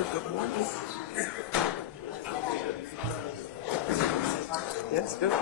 Good morning. Yes, good.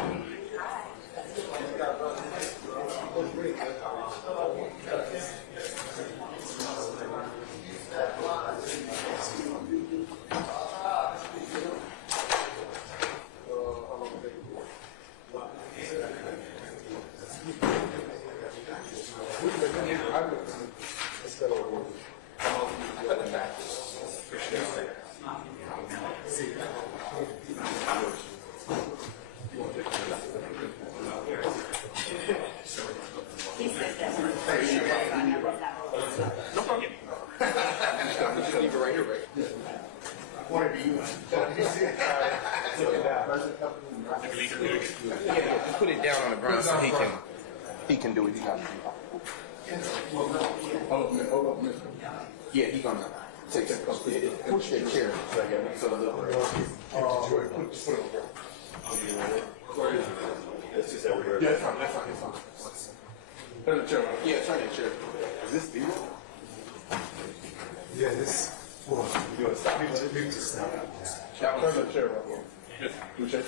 Yeah, just put it down on the ground so he can do it. He got it. Yeah, he gonna take it. Push that chair. So the yeah, that's fine. That's fine. Turn the chair. Yeah, turn that chair. Is this zero? Yeah, this. You want to stop me? Maybe just stop. Turn the chair up. Yes. You check.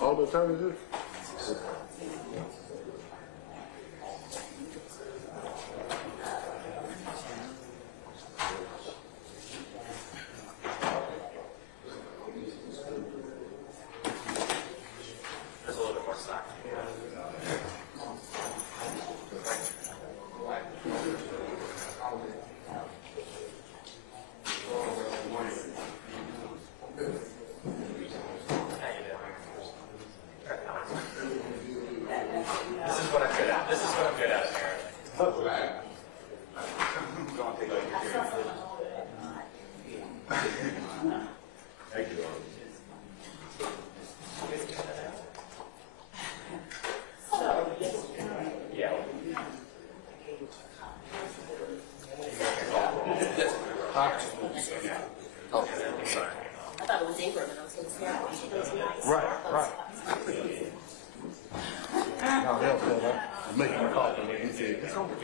All the time is it? There's a little bit more slack. This is what I'm good at. This is what I'm good at, apparently. Go on, take it. Thank you. Yeah. Oh, sorry. I thought it was Ingram, and I was going to say, it was nice. Right. Now they'll tell that. Making a coffee. He said, it's over.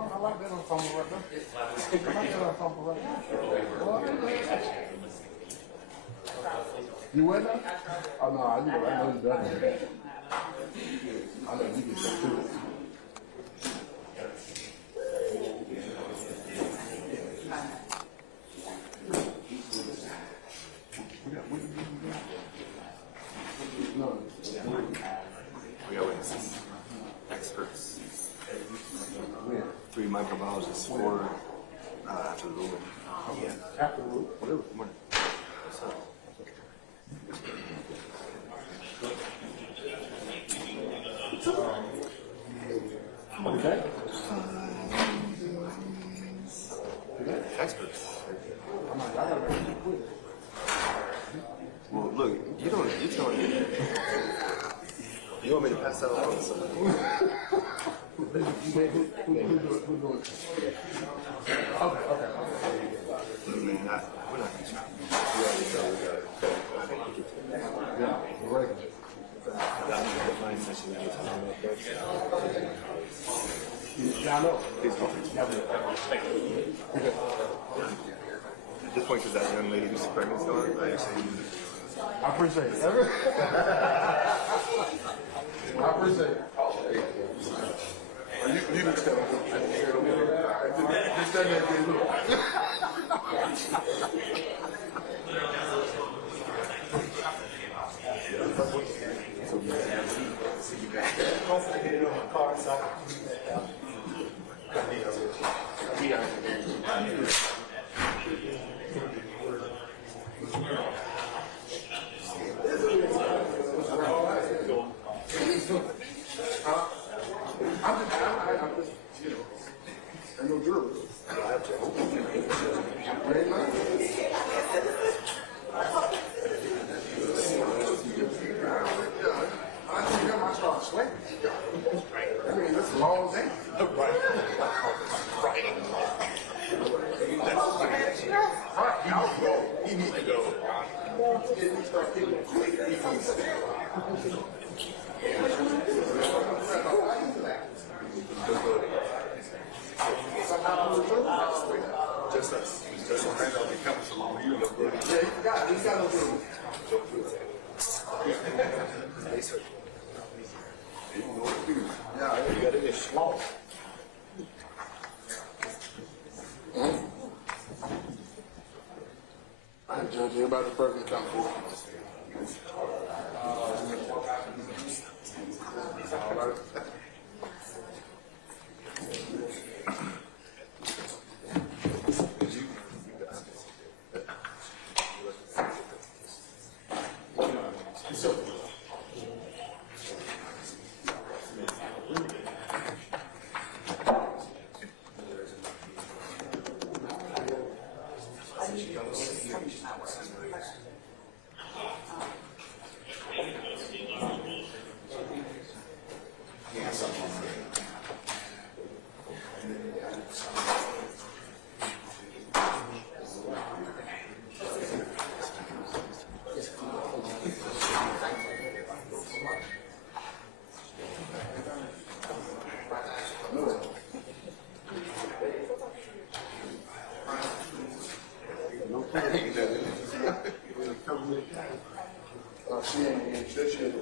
I like that on something right now. I like that on something right now. You went now? Oh no, I know you done it. I know you can go through it. No. We got witnesses, experts, 3 microbiologists, 4 after the ruling. After the rule. Really? Morning. Okay. Experts. I'm like, I gotta make it quick. Well, look, you telling me. You want me to pass out on something? Who do it? Okay. Look, man, we're not teaching. We already know we got it. Yeah, we're ready. That was the mind session that we're talking about there. Yeah, I know. Please go. At this point, because that young lady who's pregnant still, I actually I appreciate it. I appreciate it. You can tell them. Just tell me if you look. Hopefully get it on my car so I can I'm just, you know, I know drill. I have to. Very much. I see them, I start sweating. I mean, this is a long day. Right. Just us. Just us. I know we come so long. You look good. Yeah, you forgot. He's got no good. Yeah, You got an issue. I judge everybody person that comes forward. She ain't she ain't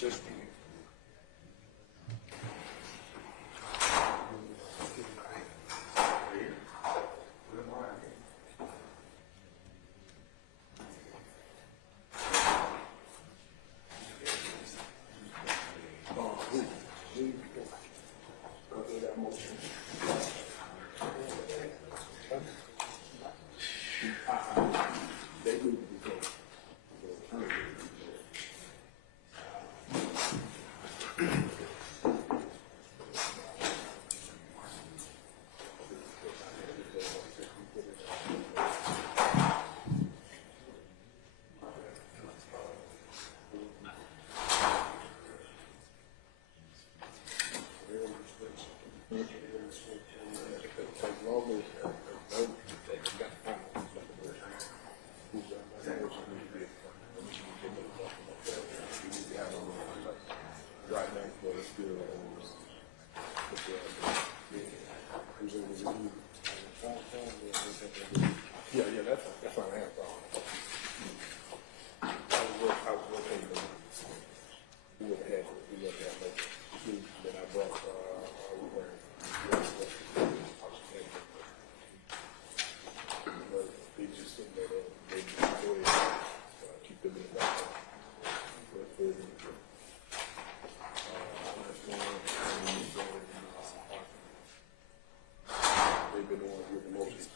Just Yeah, that's fine. I have a problem. I was working, we would have like, then I brought, we were, but they just think that, they just go ahead, keep them in the background. They've been the ones with the motions.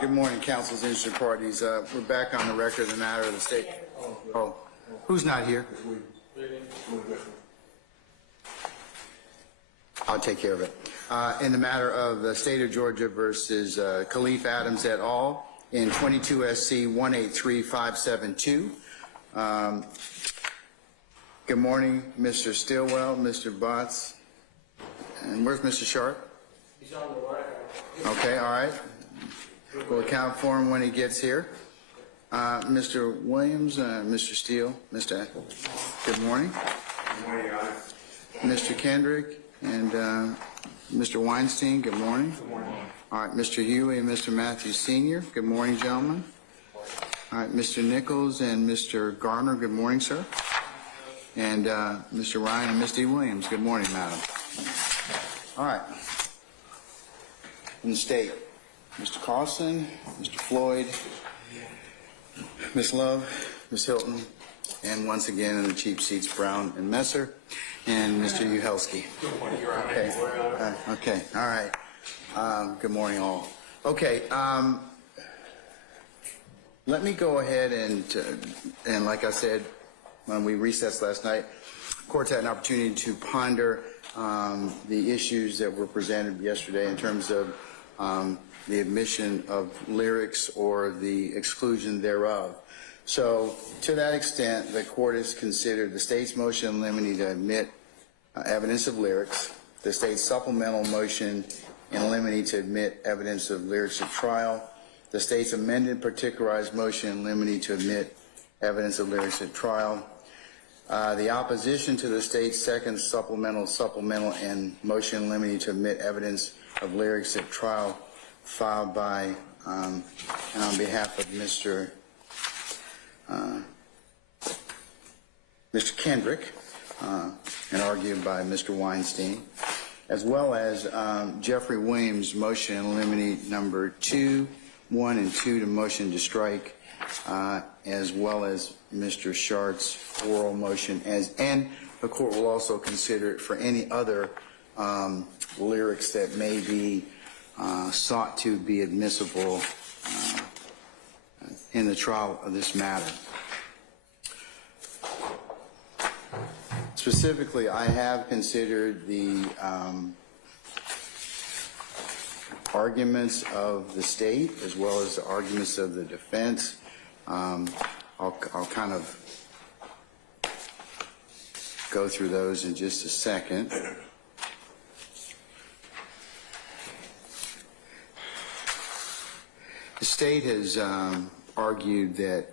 Good morning, councils, interested parties. We're back on the record of the matter of the state. Oh, who's not here? I'll take care of it. In the matter of the state of Georgia versus Khalif Adams et al. In 22 SC 183572. Good morning, Mr. Stillwell, Mr. Botts, and where's Mr. Sharp? He's on the way. Okay, all right. We'll account for him when he gets here. Mr. Williams, Mr. Steele, good morning. Good morning, Your Honor. Mr. Kendrick and Mr. Weinstein, good morning. Good morning. All right, Mr. Huey and Mr. Matthews Sr., good morning, gentlemen. All right, Mr. Nichols and Mr. Garner, good morning, sir. And Mr. Ryan and Ms. D. Williams, good morning, madam. All right. From the state, Mr. Carlson, Mr. Floyd, Ms. Love, Ms. Hilton, and once again in the cheap seats, Brown and Messer, and Mr. Uhelski. Good morning, Your Honor. Okay, okay, all right. Good morning, all. Okay, let me go ahead and like I said, when we recessed last night, courts had an opportunity to ponder the issues that were presented yesterday in terms of the admission of lyrics or the exclusion thereof. So, to that extent, the court has considered the state's motion in limine to admit evidence of lyrics, the state's supplemental motion in limine to admit evidence of lyrics at trial, the state's amended particularized motion in limine to admit evidence of lyrics at trial, the opposition to the state's second supplemental, and motion in limine to admit evidence of lyrics at trial filed by, and on behalf of Mr. Kendrick, and argued by Mr. Weinstein, as well as Jeffrey Williams' motion in limine number 2, 1, and 2 to motion to strike, as well as Mr. Shart's oral motion, and the court will also consider it for any other lyrics that may be sought to be admissible in the trial of this matter. Specifically, I have considered the arguments of the state as well as the arguments of the defense. I'll kind of go through those in just a second. The state has argued that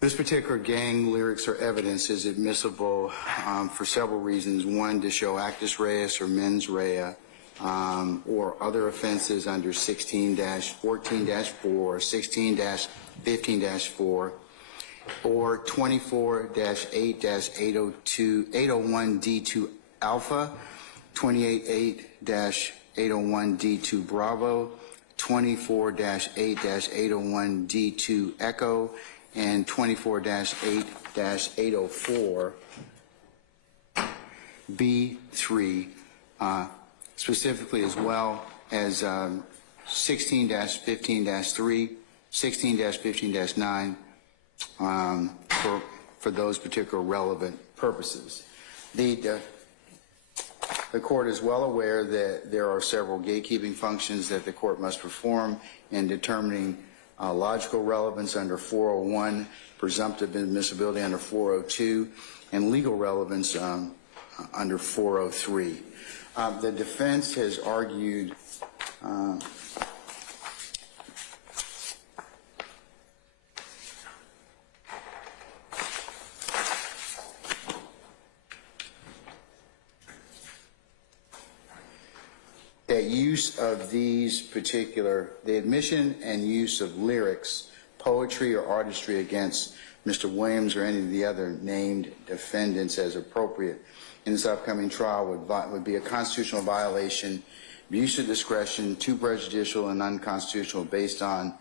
this particular gang lyrics or evidence is admissible for several reasons. One, to show actus reus or mens rea, or other offenses under 16-14-4, 16-15-4, or 24-8-801D2 alpha, 28-8-801D2 bravo, 24-8-801D2 echo, and 24-8-804 B3, specifically, as well as 16-15-3, 16-15-9 for those particular relevant purposes. The court is well aware that there are several gatekeeping functions that the court must perform in determining logical relevance under 401, presumptive admissibility under 402, and legal relevance under 403. The defense has argued that use of these particular, the admission and use of lyrics, poetry, or artistry against Mr. Williams or any of the other named defendants as appropriate in this upcoming trial would be a constitutional violation, abuse of discretion, too prejudicial and unconstitutional based on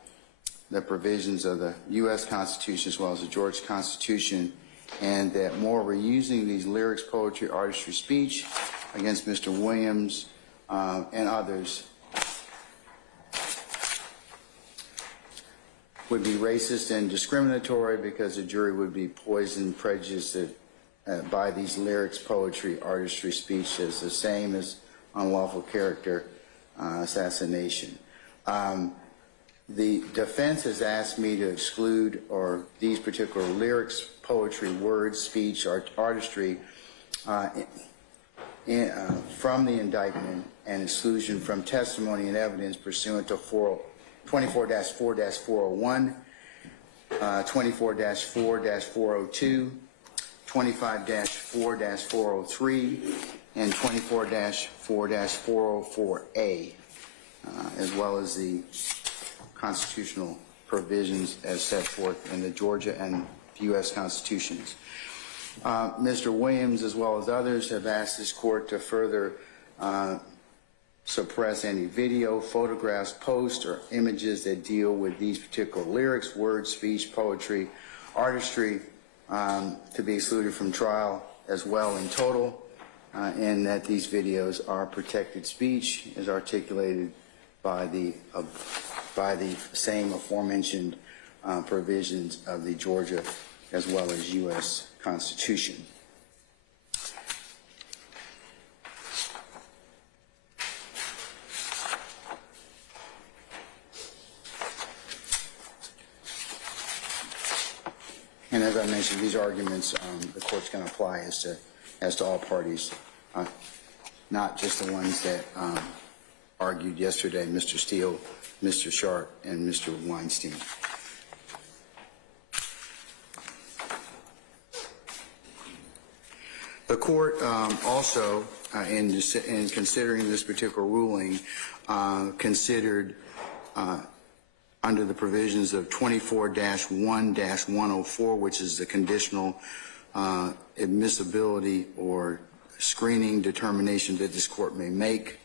the provisions of the U.S. Constitution as well as the Georgia Constitution, and that moreover, using these lyrics, poetry, artistry, speech against Mr. Williams and others would be racist and discriminatory because the jury would be poisoned, prejudiced by these lyrics, poetry, artistry, speech as the same as unlawful character assassination. The defense has asked me to exclude these particular lyrics, poetry, words, speech, artistry from the indictment and exclusion from testimony and evidence pursuant to 24-4-401, 24-4-402, 25-4-403, and 24-4-404A, as well as the constitutional provisions as set forth in the Georgia and U.S. constitutions. Mr. Williams, as well as others, have asked this court to further suppress any video, photographs, posts, or images that deal with these particular lyrics, words, speech, poetry, artistry, to be excluded from trial as well in total, and that these videos are protected speech as articulated by the same aforementioned provisions of the Georgia as well as U.S. Constitution. And as I mentioned, these arguments the court's going to apply as to all parties, not just the ones that argued yesterday, Mr. Steele, Mr. Sharp, and Mr. Weinstein. The court also, in considering this particular ruling, considered under the provisions of 24-1-104, which is the conditional admissibility or screening determination that this court may make.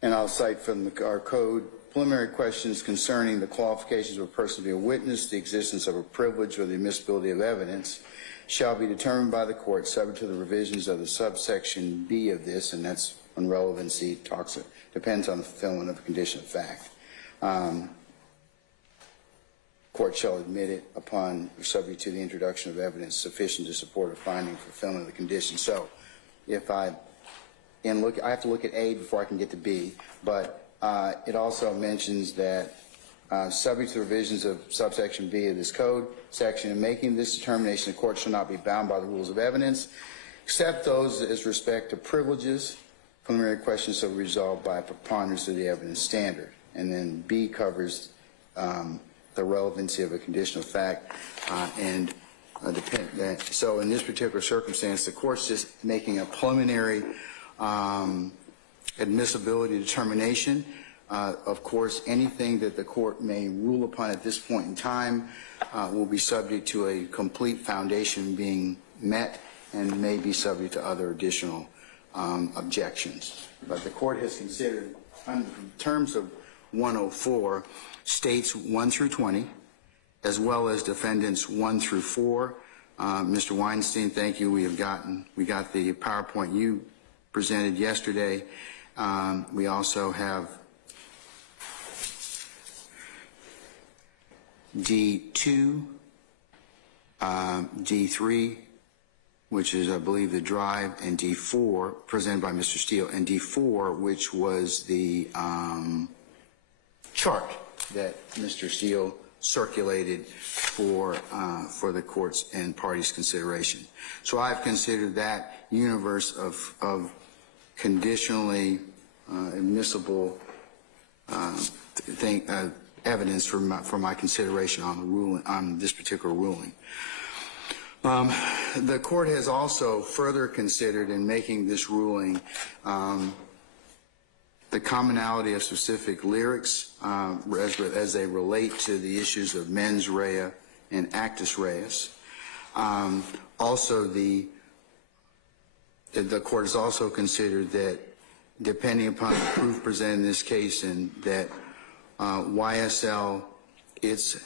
And I'll cite from our code, preliminary questions concerning the qualifications of a person to be a witness, the existence of a privilege, or the admissibility of evidence shall be determined by the court subject to the revisions of the subsection B of this, and that's when relevancy depends on the fulfillment of a condition of fact. Court shall admit it upon or subject to the introduction of evidence sufficient to support a finding of fulfillment of the condition. So if I have to look at A before I can get to B, but it also mentions that subject to the revisions of subsection B of this code section, in making this determination, the court shall not be bound by the rules of evidence, except those as respect to privileges. Preliminary questions shall be resolved by preponderance of the evidence standard. And then B covers the relevancy of a condition of fact so in this particular circumstance, the court's just making a preliminary admissibility determination. Of course, anything that the court may rule upon at this point in time will be subject to a complete foundation being met and may be subject to other additional objections. But the court has considered, in terms of 104, states 1 through 20, as well as defendants 1 through 4. Mr. Weinstein, thank you. We got the PowerPoint you presented yesterday. We also have D2, D3, which is, I believe, the drive, and D4, presented by Mr. Steele, and D4, which was the chart that Mr. Steele circulated for the courts and parties' consideration. So I've considered that universe of conditionally admissible evidence for my consideration on the ruling, on this particular ruling. The court has also further considered in making this ruling the commonality of specific lyrics as they relate to the issues of mens rea and actus reus. Also, the court has also considered that, depending upon the proof presented in this case, and that YSL, its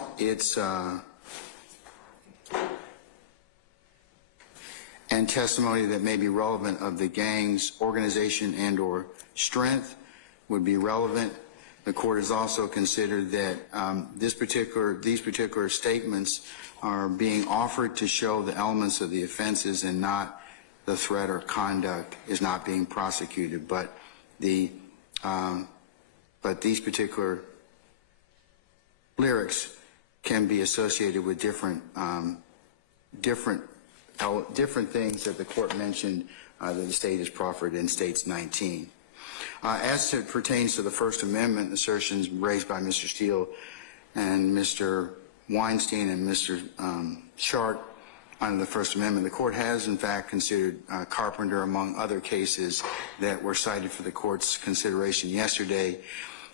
and testimony that may be relevant of the gang's organization and or strength would be relevant. The court has also considered that these particular statements are being offered to show the elements of the offenses and not the threat or conduct is not being prosecuted, but these particular lyrics can be associated with different things that the court mentioned that the state has proffered in States 19. As it pertains to the First Amendment assertions raised by Mr. Steele and Mr. Weinstein and Mr. Sharp under the First Amendment, the court has in fact considered Carpenter among other cases that were cited for the court's consideration yesterday,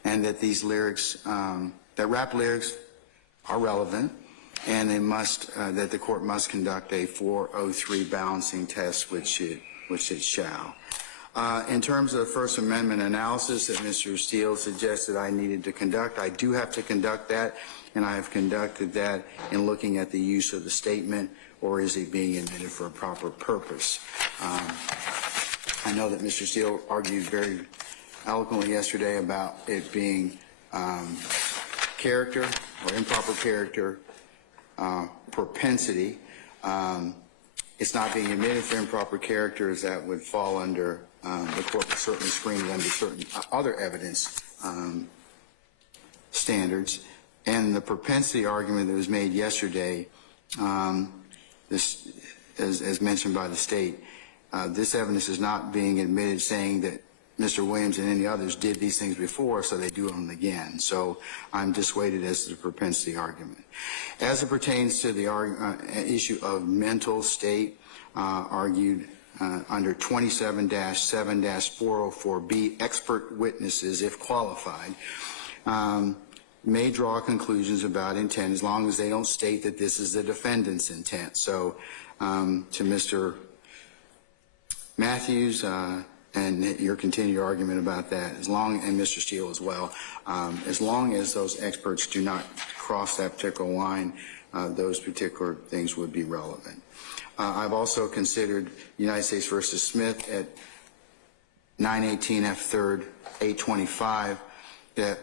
and that these lyrics, that rap lyrics are relevant, and they must, that the court must conduct a 403 balancing test, which it shall. In terms of the First Amendment analysis that Mr. Steele suggested I needed to conduct, I do have to conduct that, and I have conducted that in looking at the use of the statement, or is it being admitted for a proper purpose. I know that Mr. Steele argued very eloquently yesterday about it being character or improper character, propensity. It's not being admitted for improper character, as that would fall under, the court would certainly screen it under certain other evidence standards. And the propensity argument that was made yesterday, this, as mentioned by the state, this evidence is not being admitted saying that Mr. Williams and any others did these things before, so they do them again. So I'm dissuaded as to the propensity argument. As it pertains to the issue of mental state, argued under 27-7-404B, expert witnesses, if qualified, may draw conclusions about intent as long as they don't state that this is the defendant's intent. So to Mr. Matthews, and your continued argument about that, and Mr. Steele as well, as long as those experts do not cross that particular line, those particular things would be relevant. I've also considered United States versus Smith at 918 F. 3rd 825 that,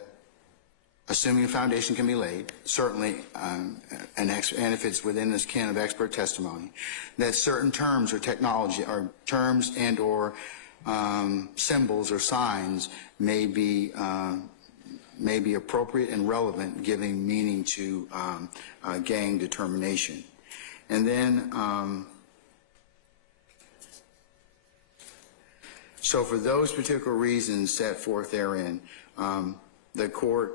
assuming a foundation can be laid, certainly, and if it's within this can of expert testimony, that certain terms or technology, or terms and or symbols or signs may be appropriate and relevant, giving meaning to gang determination. And then, so for those particular reasons set forth therein, the court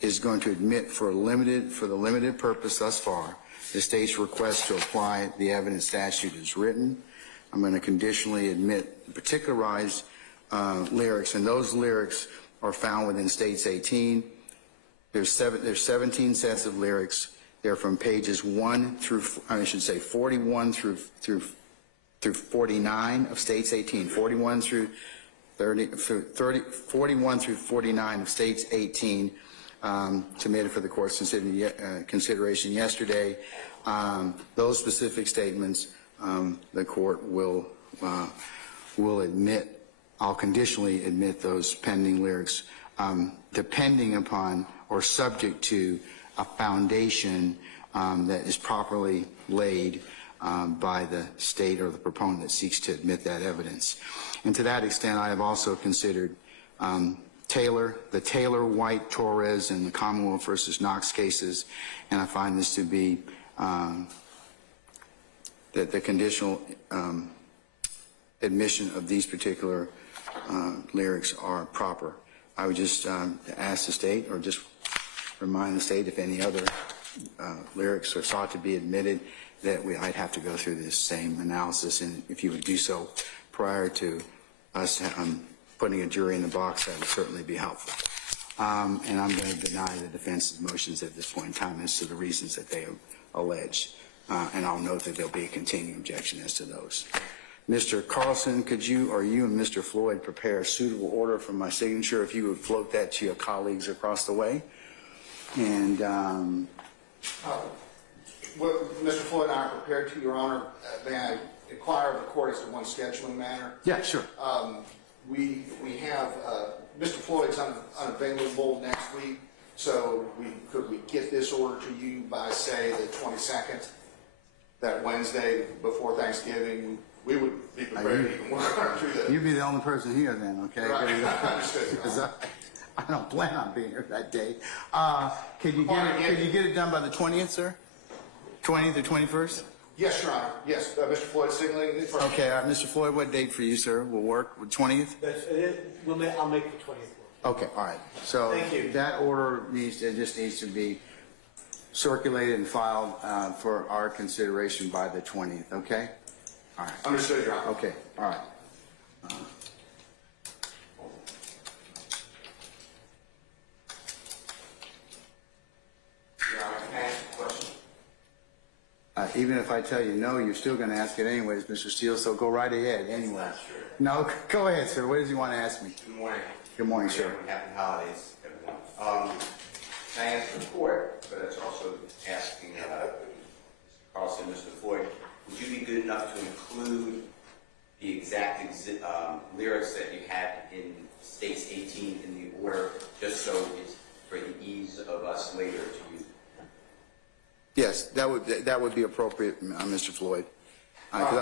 is going to admit for the limited purpose thus far, the state's request to apply the evidence statute as written. I'm going to conditionally admit particularized lyrics, and those lyrics are found within States 18. There's 17 sets of lyrics. They're from pages 41 through 49 of States 18. 41 through 49 of States 18. Submitted for the court's consideration yesterday. Those specific statements, the court will admit. I'll conditionally admit those pending lyrics, depending upon or subject to a foundation that is properly laid by the state or the proponent that seeks to admit that evidence. And to that extent, I have also considered the Taylor, White, Torres, and the Commonwealth versus Knox cases, and I find this to be that the conditional admission of these particular lyrics are proper. I would just ask the state, or just remind the state, if any other lyrics are sought to be admitted, that I'd have to go through this same analysis, and if you would do so prior to us putting a jury in the box, that would certainly be helpful. And I'm going to deny the defense's motions at this point in time as to the reasons that they have alleged. And I'll note that there'll be a continuing objection as to those. Mr. Carlson, could you or you and Mr. Floyd prepare a suitable order for my signature if you would float that to your colleagues across the way? And Well, Mr. Floyd and I are prepared to, Your Honor. May I inquire of the court as to one scheduling matter? yeah, sure. We have, Mr. Floyd's unavailable next week, so could we get this order to you by, say, the 22nd, that Wednesday before Thanksgiving? We would be prepared to even work through the... You'd be the only person here then, okay? Right. Understood, Your Because Honor. I don't plan on being here that day. Can you get it done by the 20th, sir? 20th or 21st? Yes, Your Honor. Yes, Mr. Floyd signaling it first. Okay, Mr. Floyd, what date for you, sir, will work? 20th? That's it. I'll make the 20th work. Okay, all right. So Thank you. that order just needs to be circulated and filed for our consideration by the 20th, okay? All right. Understood, Your Honor. Okay, all right. Your Honor, can I ask a question? Even if I tell you no, you're still going to ask it anyways, Mr. Steele, so go right ahead anyway. That's not true. No, go ahead, sir. What does he want to ask me? Good morning. Good morning, sir. Happy holidays, everyone. Can I ask the court, but it's also asking Mr. Carlson, Mr. Floyd, would you be good enough to include the exact lyrics that you had in States 18 in the order, just so it's for the ease of us later to use? Yes, that would be appropriate, Mr. Floyd, because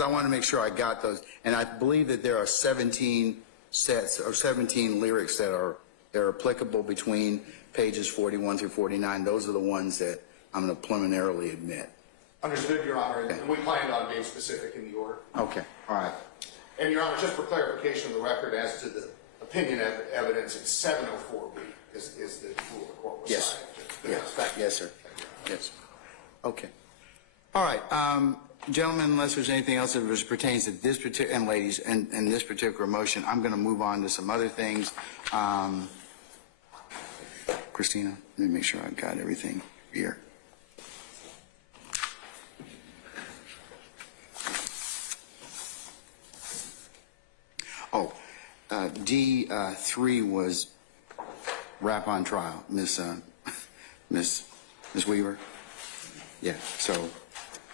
I want to make sure I got those, and I believe that there are 17 sets or 17 lyrics that are applicable between pages 41 through 49. Those are the ones that I'm going to preliminarily admit. Understood, Your Honor. And we planned on being specific in the order. Okay, all right. And Your Honor, just for clarification of the record, as to the opinion evidence, it's 704B is the rule the court was Yes. cited. Yes, sir. Yes. Okay. All right, gentlemen, unless there's anything else that pertains to this particular, and ladies, and this particular motion, I'm going to move on to some other things. Christina, let me make sure I've got everything here. Oh, D3 was rap on trial, Miss Weaver. Yeah, so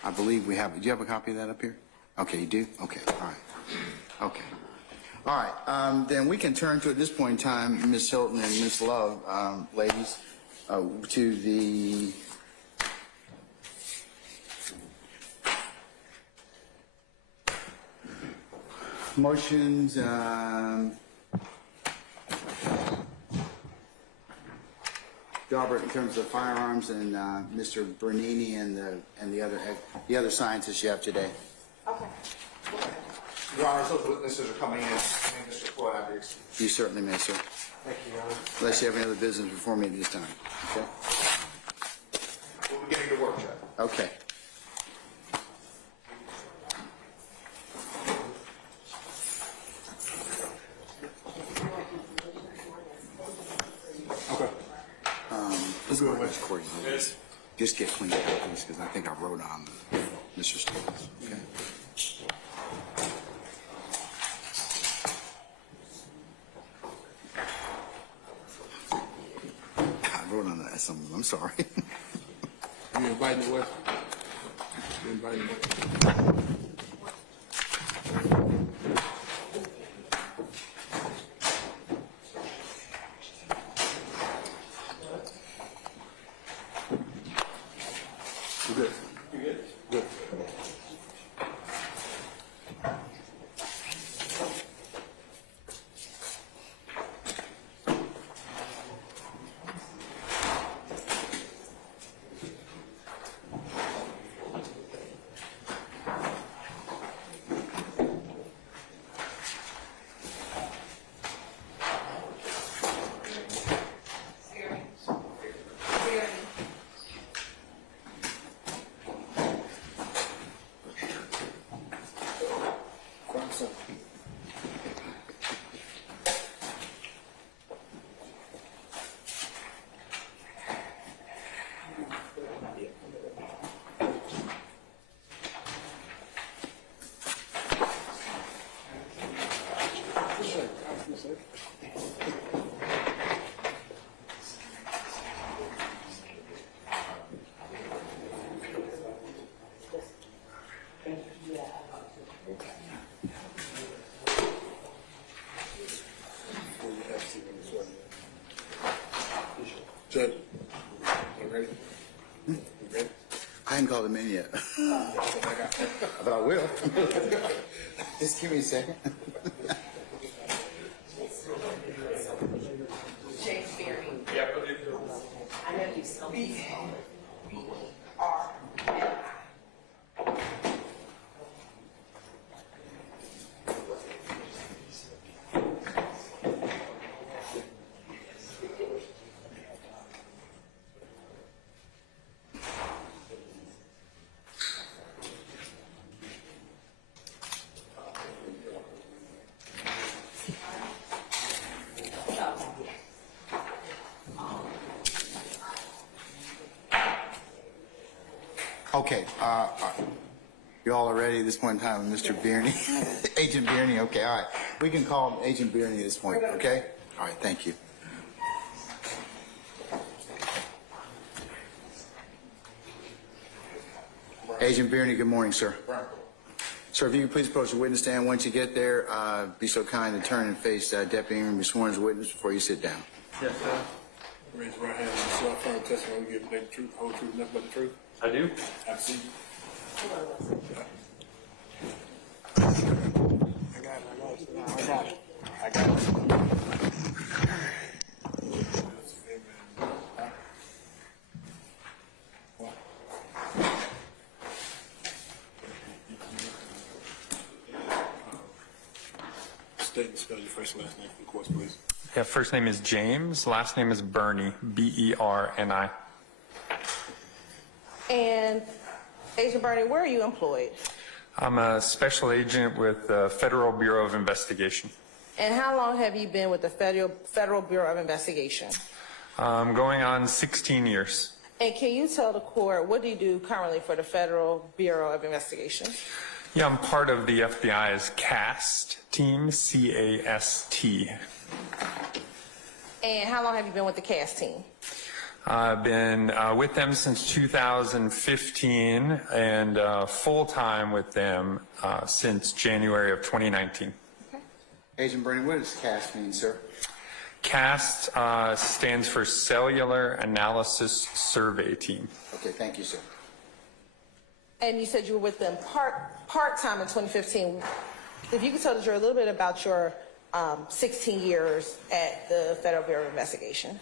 I believe we have, do you have a copy of that up here? Okay, you do? Okay, all right. Okay. All right, then we can turn to, at this point in time, Ms. Hilton and Ms. Love, ladies, to the motions, Robert, in terms of firearms, and Mr. Bernini and the other scientists you have today. Okay. Your Honor, those witnesses are coming in. Mr. Floyd, I have excused. You certainly may, sir. Thank you, Your Honor. Unless you have any other business before me at this time. Okay? We'll be getting to work, Judge. Okay. Okay. Let's go ahead. Recording this. Just get clean copies because I think I wrote on Mr. Stevens. Okay. I wrote on that some of them. I'm sorry. You inviting the West? You inviting the You good? You good? Good. Judge, you ready? You ready? I haven't called him in yet. But I will. Just give me a second. James Beard. I know you spelled it. Okay, you all are ready at this point in time, Mr. Bierney? Agent Bierney, okay, all right. We can call him Agent Bierney at this point, okay? All right, thank you. Agent Bierney, good morning, sir. Sir, if you could please approach the witness stand. Once you get there, be so kind to turn and face Deputy and be sworn as a witness before you sit down. Yes, sir. Raise your right hand and swear firm testimony you give the truth, whole truth, nothing but the truth. I do. Absolutely. I got it. State and spell your first and last name for the course, please. Yeah, first name is James, last name is Bernie, B-E-R-N-I. And Agent Bernie, where are you employed? I'm a special agent with the Federal Bureau of Investigation. And how long have you been with the Federal Bureau of Investigation? Going on 16 years. And can you tell the court, what do you do currently for the Federal Bureau of Investigation? Yeah, I'm part of the FBI's CAST team, C-A-S-T. And how long have you been with the CAS team? I've been with them since 2015 and full-time with them since January of 2019. Agent Bierney, what does CAST mean, sir? CAST stands for Cellular Analysis Survey Team. Okay, thank you, sir. And you said you were with them part-time in 2015. If you could tell the jury a little bit about your 16 years at the Federal Bureau of Investigation.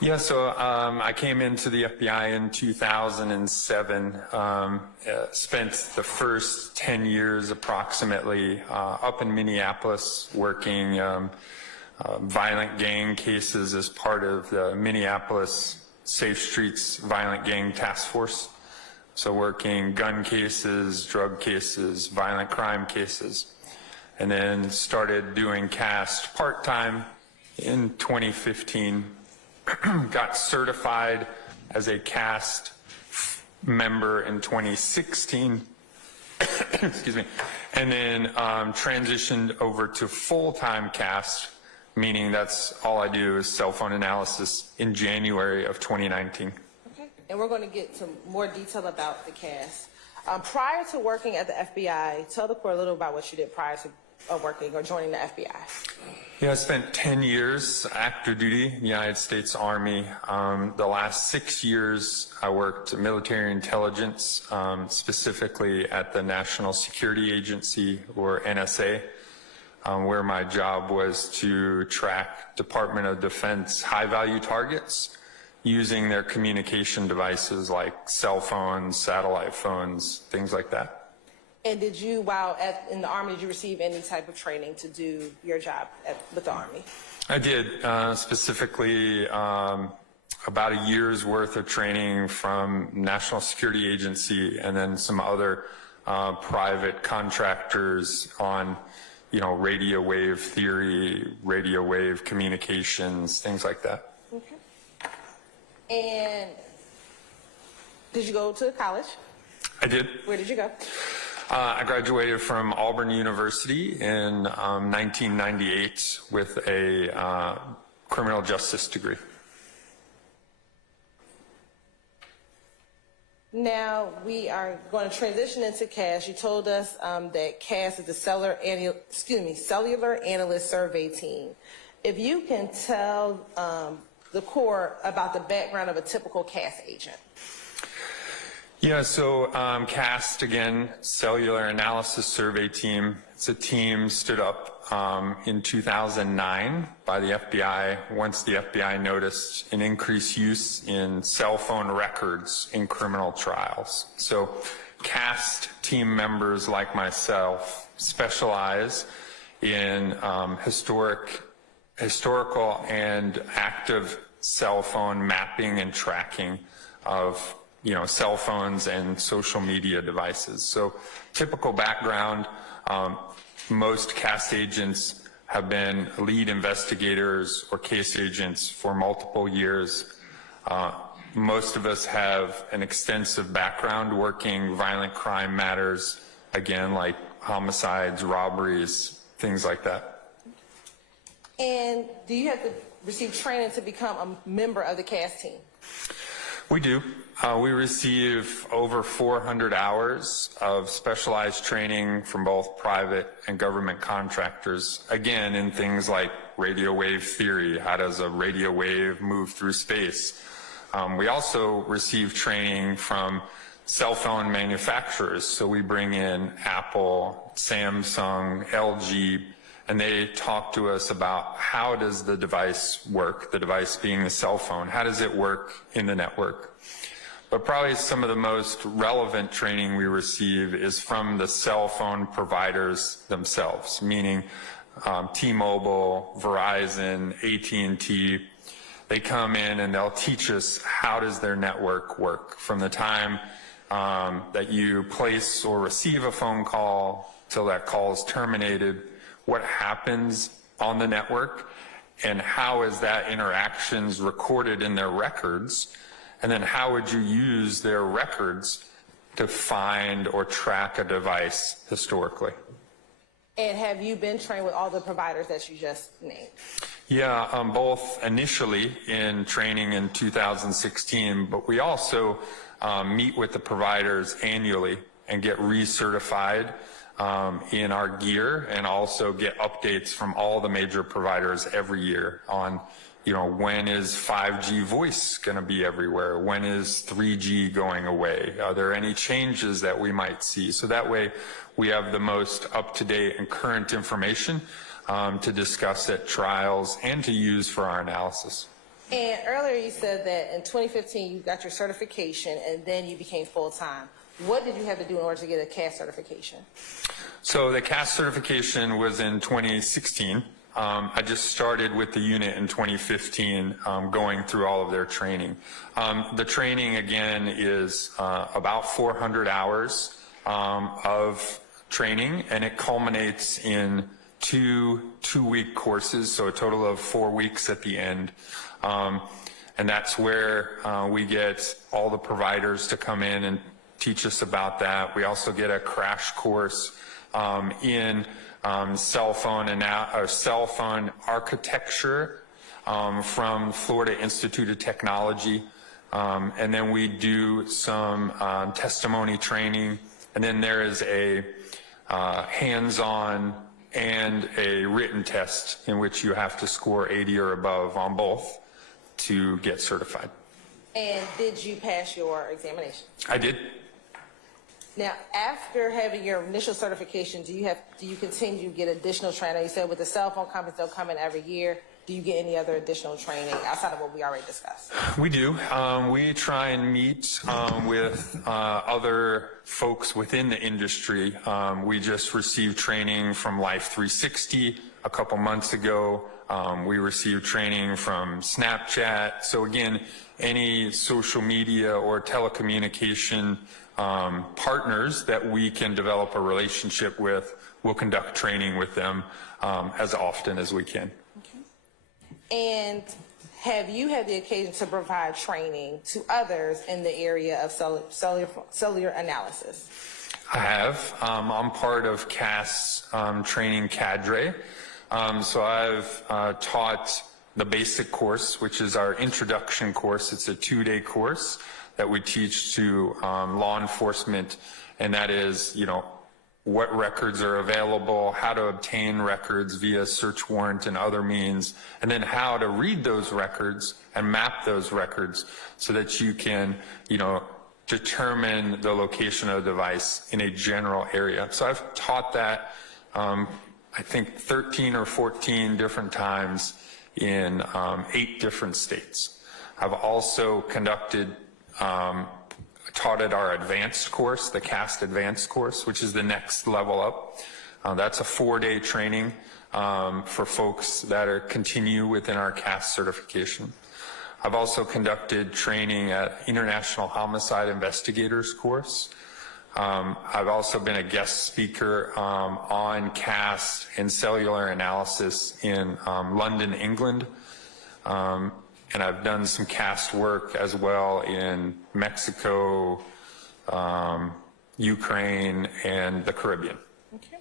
Yeah, so I came into the FBI in 2007, spent the first 10 years approximately up in Minneapolis working violent gang cases as part of the Minneapolis Safe Streets Violent Gang Task Force. So working gun cases, drug cases, violent crime cases, and then started doing CAST part-time in 2015. Got certified as a CAST member in 2016, excuse me, and then transitioned over to full-time CAST, meaning that's all I do is cell phone analysis in January of 2019. Okay. And we're going to get to more detail about the CAS. Prior to working at the FBI, tell the court a little about what you did prior to working or joining the FBI. Yeah, I spent 10 years active duty in the United States Army. The last 6 years, I worked military intelligence, specifically at the National Security Agency, or NSA, where my job was to track Department of Defense high-value targets using their communication devices like cell phones, satellite phones, things like that. And did you, while in the Army, did you receive any type of training to do your job with the Army? I did, specifically about a year's worth of training from National Security Agency and then some other private contractors on, radio wave theory, radio wave communications, things like that. Okay. And did you go to college? I did. Where did you go? I graduated from Auburn University in 1998 with a criminal justice degree. Now we are going to transition into CAS. You told us that CAS is the Cellular Analyst Survey Team. If you can tell the court about the background of a typical CAS agent. Yeah, so CAST, again, Cellular Analysis Survey Team. It's a team stood up in 2009 by the FBI once the FBI noticed an increased use in cell phone records in criminal trials. So CAST team members like myself specialize in historical and active cell phone mapping and tracking of cell phones and social media devices. So typical background, most CAS agents have been lead investigators or case agents for multiple years. Most of us have an extensive background working violent crime matters, again, like homicides, robberies, things like that. And do you have to receive training to become a member of the CAS team? We do. We receive over 400 hours of specialized training from both private and government contractors, again, in things like radio wave theory. How does a radio wave move through space? We also receive training from cell phone manufacturers. So we bring in Apple, Samsung, LG, and they talk to us about how does the device work, the device being the cell phone, how does it work in the network? But probably some of the most relevant training we receive is from the cell phone providers themselves, meaning T-Mobile, Verizon, AT&T. They come in and they'll teach us how does their network work from the time that you place or receive a phone call till that call is terminated, what happens on the network, and how is that interactions recorded in their records, and then how would you use their records to find or track a device historically. And have you been trained with all the providers that you just named? Yeah, both initially in training in 2016, but we also meet with the providers annually and get recertified in our gear, and also get updates from all the major providers every year on, when is 5G voice going to be everywhere? When is 3G going away? Are there any changes that we might see? So that way we have the most up-to-date and current information to discuss at trials and to use for our analysis. And earlier you said that in 2015 you got your certification and then you became full-time. What did you have to do in order to get a CAS certification? So the CAS certification was in 2016. I just started with the unit in 2015, going through all of their training. The training, again, is about 400 hours of training, and it culminates in two-week courses, so a total of 4 weeks at the end. And that's where we get all the providers to come in and teach us about that. We also get a crash course in cell phone architecture from Florida Institute of Technology. And then we do some testimony training. And then there is a hands-on and a written test in which you have to score 80 or above on both to get certified. And did you pass your examination? I did. Now, after having your initial certification, do you continue to get additional training? You said with the cell phone companies, they'll come in every year. Do you get any other additional training outside of what we already discussed? We do. We try and meet with other folks within the industry. We just received training from Life 360 a couple months ago. We received training from Snapchat. So again, any social media or telecommunication partners that we can develop a relationship with, we'll conduct training with them as often as we can. And have you had the occasion to provide training to others in the area of cellular analysis? I have. I'm part of CAS training cadre. So I've taught the basic course, which is our introduction course. It's a 2-day course that we teach to law enforcement, and that is, what records are available, how to obtain records via search warrant and other means, and then how to read those records and map those records so that you can, determine the location of the device in a general area. So I've taught that, I think 13 or 14 different times in 8 different states. I've also conducted, taught at our advanced course, the CAST advanced course, which is the next level up. That's a 4-day training for folks that continue within our CAST certification. I've also conducted training at International Homicide Investigators course. I've also been a guest speaker on CAST and cellular analysis in London, England. And I've done some CAST work as well in Mexico, Ukraine, and the Caribbean. Okay.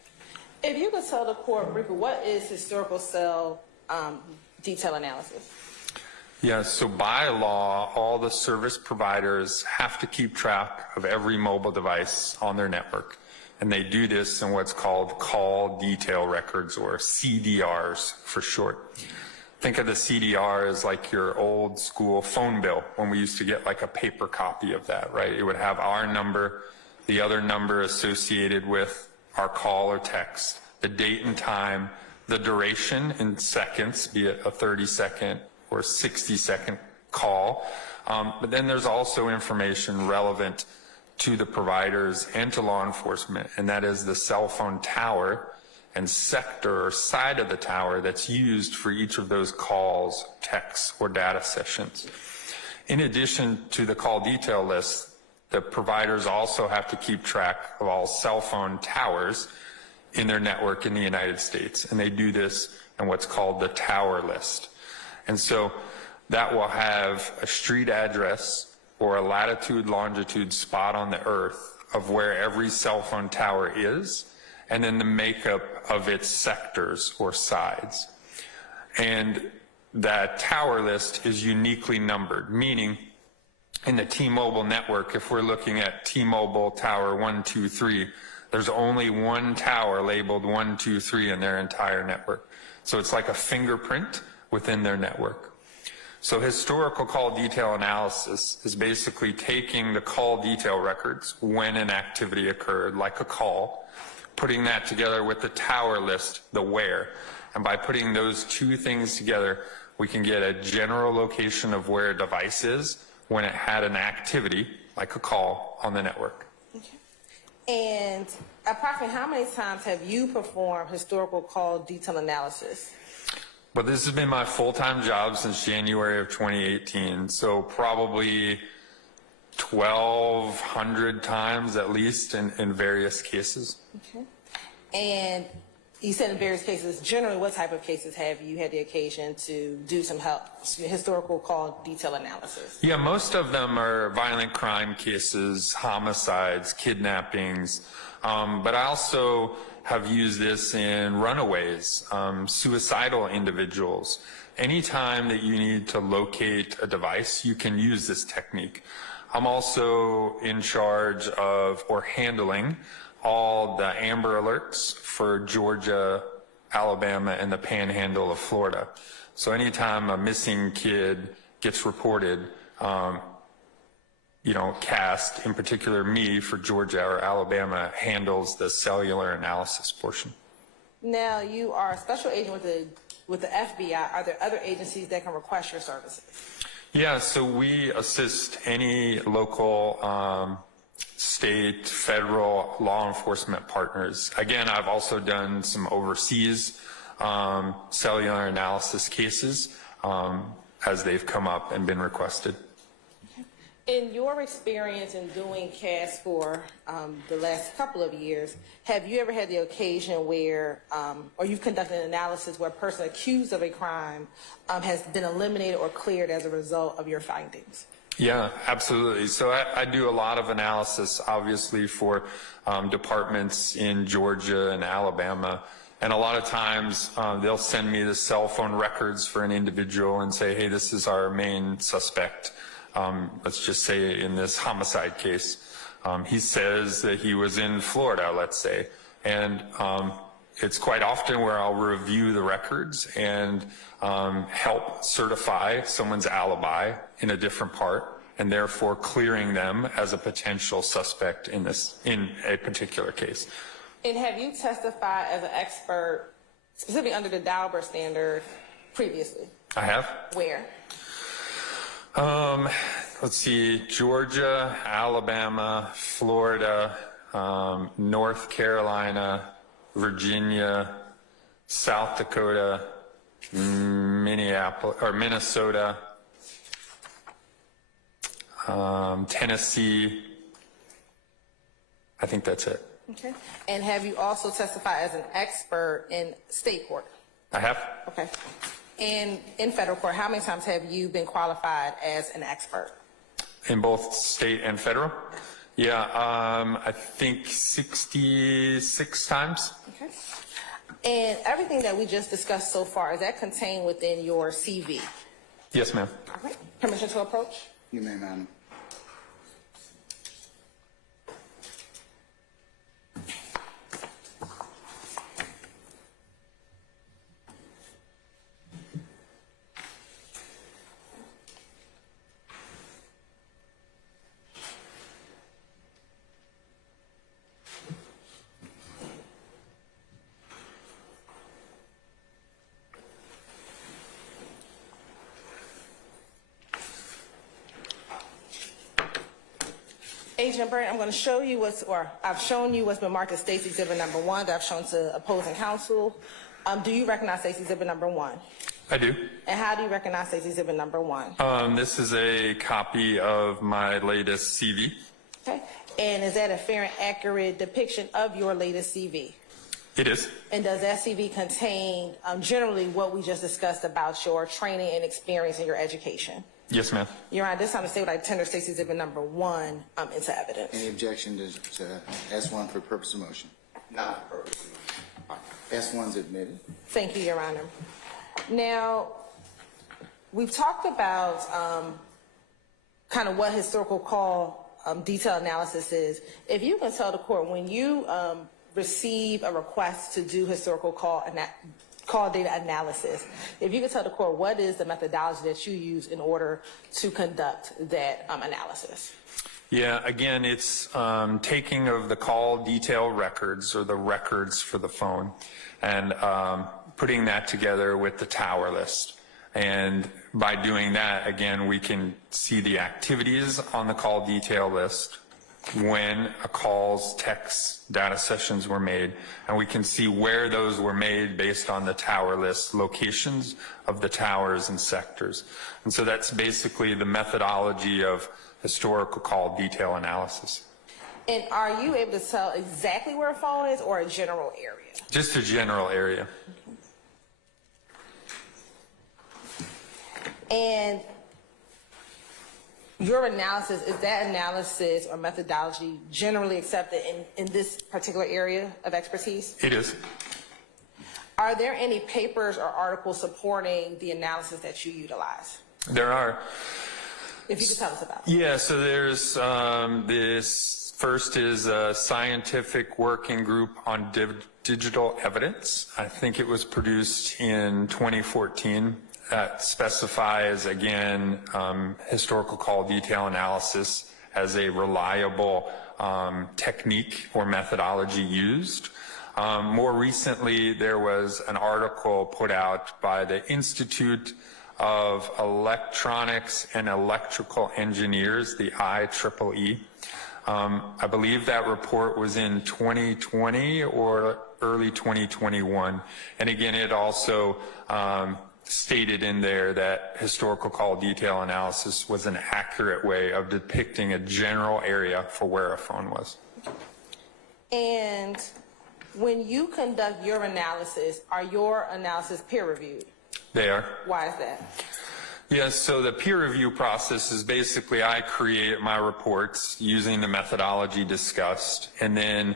If you could tell the court briefly, what is historical cell detail analysis? Yeah, so by law, all the service providers have to keep track of every mobile device on their network. And they do this in what's called call detail records, or CDRs for short. Think of the CDR as like your old school phone bill when we used to get like a paper copy of that, right? It would have our number, the other number associated with our call or text, the date and time, the duration in seconds, be it a 30-second or 60-second call. But then there's also information relevant to the providers and to law enforcement, and that is the cell phone tower and sector or side of the tower that's used for each of those calls, texts, or data sessions. In addition to the call detail list, the providers also have to keep track of all cell phone towers in their network in the United States, and they do this in what's called the tower list. And so that will have a street address or a latitude, longitude spot on the earth of where every cell phone tower is, and then the makeup of its sectors or sides. And that tower list is uniquely numbered, meaning in the T-Mobile network, if we're looking at T-Mobile tower 1, 2, 3, there's only one tower labeled 1, 2, 3 in their entire network. So it's like a fingerprint within their network. So historical call detail analysis is basically taking the call detail records when an activity occurred, like a call, putting that together with the tower list, the where. And by putting those two things together, we can get a general location of where a device is when it had an activity, like a call, on the network. Okay. And approximately how many times have you performed historical call detail analysis? But this has been my full-time job since January of 2018, so probably 1,200 times at least in various cases. Okay. And you said in various cases, generally what type of cases have you had the occasion to do some historical call detail analysis? Yeah, most of them are violent crime cases, homicides, kidnappings, but I also have used this in runaways, suicidal individuals. Anytime that you need to locate a device, you can use this technique. I'm also in charge of, or handling, all the Amber Alerts for Georgia, Alabama, and the Panhandle of Florida. So anytime a missing kid gets reported, CAST, in particular me for Georgia or Alabama, handles the cellular analysis portion. Now, you are a special agent with the FBI. Are there other agencies that can request your services? Yeah, so we assist any local, state, federal law enforcement partners. Again, I've also done some overseas cellular analysis cases as they've come up and been requested. In your experience in doing CAST for the last couple of years, have you ever had the occasion where, or you've conducted an analysis where a person accused of a crime has been eliminated or cleared as a result of your findings? Yeah, absolutely. So I do a lot of analysis, obviously, for departments in Georgia and Alabama. And a lot of times they'll send me the cell phone records for an individual and say, hey, this is our main suspect. Let's just say in this homicide case, he says that he was in Florida, let's say, And it's quite often where I'll review the records and help certify someone's alibi in a different part, and therefore clearing them as a potential suspect in a particular case. And have you testified as an expert, specifically under the Daubert standard, previously? I have. Where? Let's see, Georgia, Alabama, Florida, North Carolina, Virginia, South Dakota, Minnesota, Tennessee. I think that's it. Okay. And have you also testified as an expert in state court? I have. Okay. And in federal court, how many times have you been qualified as an expert? In both state and federal? Yeah, I think 66 times. Okay. And everything that we just discussed so far, is that contained within your CV? Yes, ma'am. All right. Permission to approach? You may, ma'am. Agent Byrne, I'm going to show you I've shown you what's been marked as Stacy Exhibit number 1 that I've shown to opposing counsel. Do you recognize Stacy Exhibit number 1? I do. And how do you recognize Stacy Exhibit number 1? This is a copy of my latest CV. Okay. And is that a fair and accurate depiction of your latest CV? It is. And does that CV contain generally what we just discussed about your training and experience in your education? Yes, ma'am. Your Honor, this time to say what I tender Stacy Exhibit number 1 into evidence. Any objection to S1 for purpose of motion? Not for purpose of S1's admitted. Thank you, Your Honor. Now, we've talked about kind of what historical call detail analysis is. If you can tell the court, when you receive a request to do historical call data analysis, if you can tell the court what is the methodology that you use in order to conduct that analysis. Yeah, again, it's taking of the call detail records or the records for the phone and putting that together with the tower list. And by doing that, again, we can see the activities on the call detail list, when a call's text data sessions were made, and we can see where those were made based on the tower list locations of the towers and sectors. And so that's basically the methodology of historical call detail analysis. And are you able to tell exactly where a phone is or a general area? Just a general area. And your analysis, is that analysis or methodology generally accepted in this particular area of expertise? It is. Are there any papers or articles supporting the analysis that you utilize? There are. If you could tell us about it. Yeah, so there's this first is a scientific working group on digital evidence. I think it was produced in 2014. That specifies, again, historical call detail analysis as a reliable technique or methodology used. More recently, there was an article put out by the Institute of Electronics and Electrical Engineers, the IEEE. I believe that report was in 2020 or early 2021. And again, it also stated in there that historical call detail analysis was an accurate way of depicting a general area for where a phone was. And when you conduct your analysis, are your analysis peer reviewed? They are. Why is that? Yes, so the peer review process is basically I create my reports using the methodology discussed, and then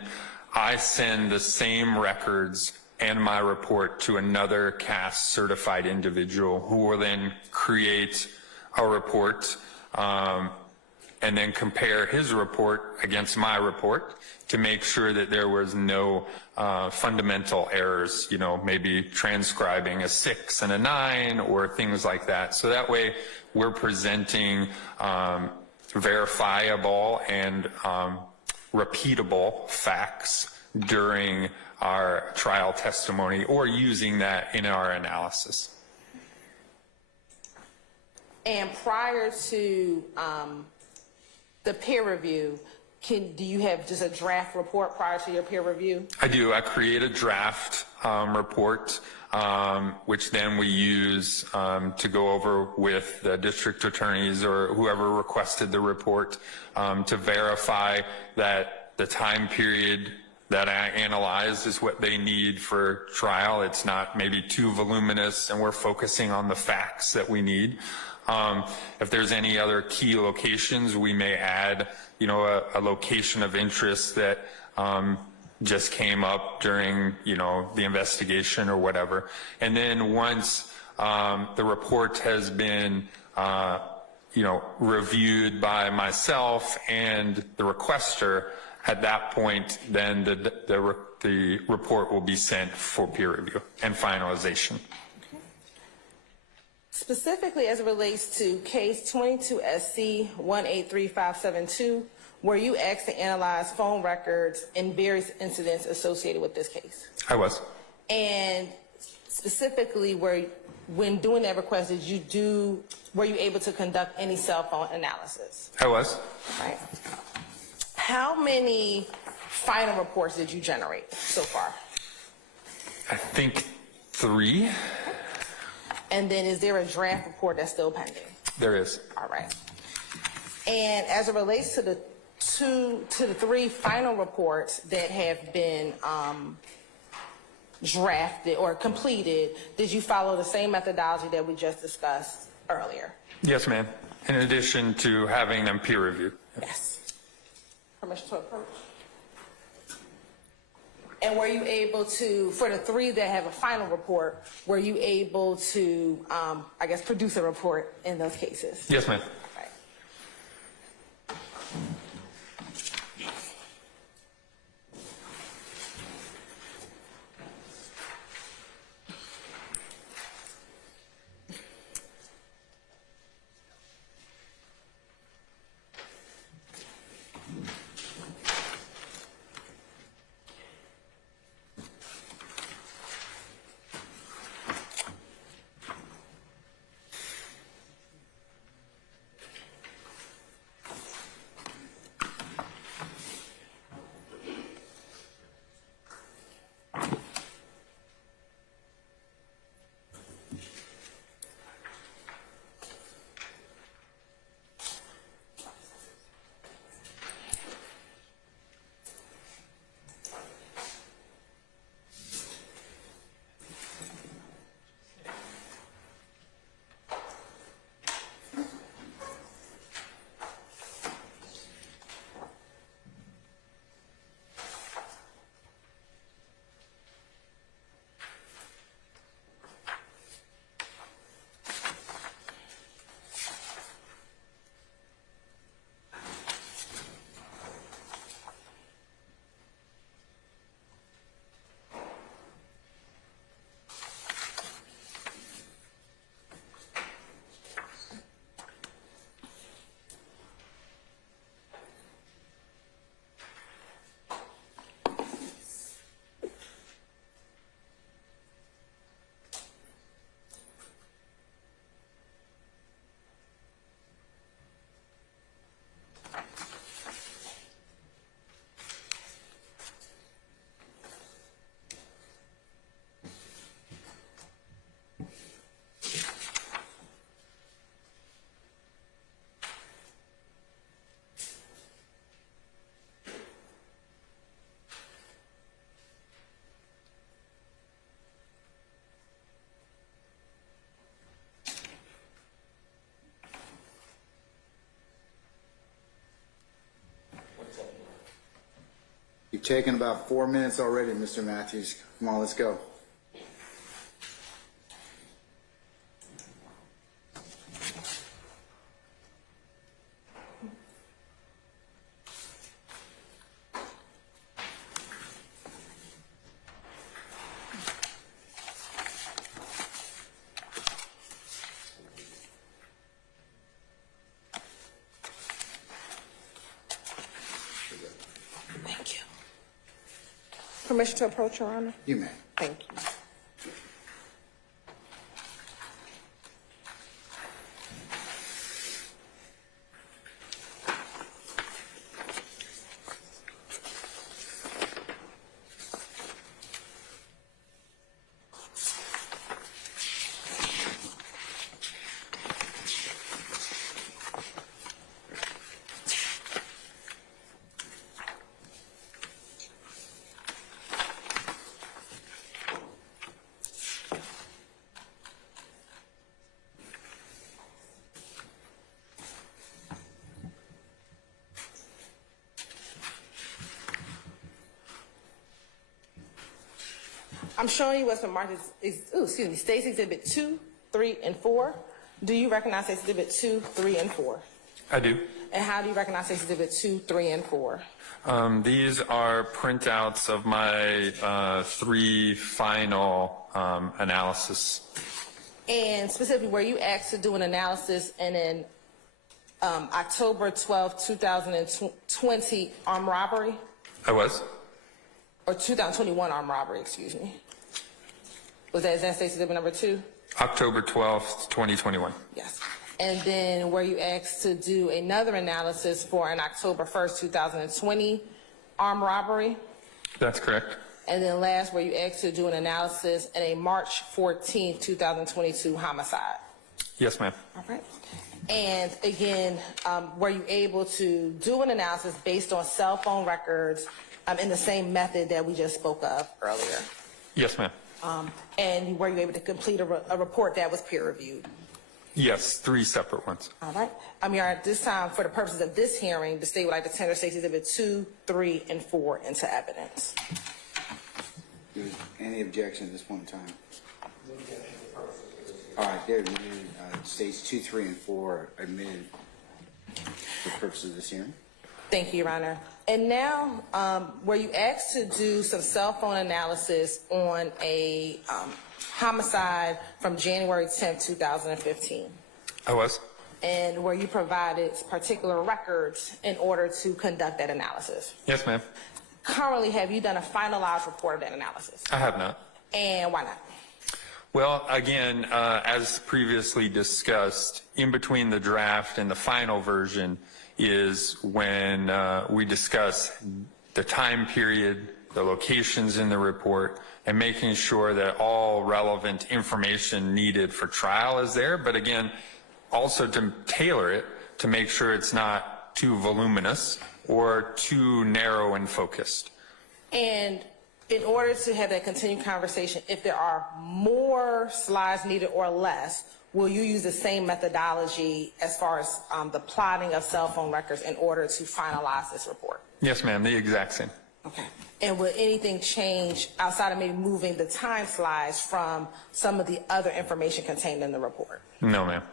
I send the same records and my report to another CAS certified individual who will then create a report and then compare his report against my report to make sure that there was no fundamental errors, you know, maybe transcribing a 6 and a 9 or things like that. So that way we're presenting verifiable and repeatable facts during our trial testimony or using that in our analysis. And prior to the peer review, do you have just a draft report prior to your peer review? I do. I create a draft report, which then we use to go over with the district attorneys or whoever requested the report to verify that the time period that I analyzed is what they need for trial. It's not maybe too voluminous, and we're focusing on the facts that we need. If there's any other key locations, we may add, you know, a location of interest that just came up during, you know, the investigation or whatever. And then once the report has been, you know, reviewed by myself and the requester, at that point, then the report will be sent for peer review and finalization. Specifically as it relates to case 22 SC 183572, were you asked to analyze phone records and various incidents associated with this case? I was. And specifically, when doing that request, were you able to conduct any cell phone analysis? I was. Right. How many final reports did you generate so far? I think 3. And then is there a draft report that's still pending? There is. All right. And as it relates to the 3 final reports that have been drafted or completed, did you follow the same methodology that we just discussed earlier? Yes, ma'am. In addition to having them peer reviewed. Yes. Permission to approach. And were you able to, for the 3 that have a final report, were you able to, I guess, produce a report in those cases? Yes, ma'am. Right. You've taken about 4 minutes already, Mr. Matthews. Come on, let's go. permission to approach, Your Honor? You may. Thank you. I'm showing you what's been marked as, State's Exhibit 2, 3, and 4. Do you recognize State's Exhibit 2, 3, and 4? I do. And how do you recognize State's Exhibit 2, 3, and 4? These are printouts of my 3 final analysis. And specifically, were you asked to do an analysis in an October 12, 2020 armed robbery? I was. Or 2021 armed robbery, excuse me. Is that State's Exhibit number 2? October 12th, 2021. Yes. And then were you asked to do another analysis for an October 1st, 2020 armed robbery? That's correct. And then last, were you asked to do an analysis in a March 14th, 2022 homicide? Yes, ma'am. All right. And again, were you able to do an analysis based on cell phone records in the same method that we just spoke of earlier? Yes, ma'am. And were you able to complete a report that was peer reviewed? Yes, 3 separate ones. All right. Your Honor, at this time, for the purposes of this hearing, the state would like to tender State's Exhibit 2, 3, and 4 into evidence. Any objection at this point in time? All right, they're admitted. States 2, 3, and 4 are admitted for the purposes of this hearing. Thank you, Your Honor. And now, were you asked to do some cell phone analysis on a homicide from January 10th, 2015? I was. And were you provided particular records in order to conduct that analysis? Yes, ma'am. Currently, have you done a finalized report of that analysis? I have not. And why not? Well, again, as previously discussed, in between the draft and the final version is when we discuss the time period, the locations in the report, and making sure that all relevant information needed for trial is there. But again, also to tailor it to make sure it's not too voluminous or too narrow and focused. And in order to have that continued conversation, if there are more slides needed or less, will you use the same methodology as far as the plotting of cell phone records in order to finalize this report? Yes, ma'am, the exact same. Okay. And will anything change outside of maybe moving the time slides from some of the other information contained in the report? No, ma'am.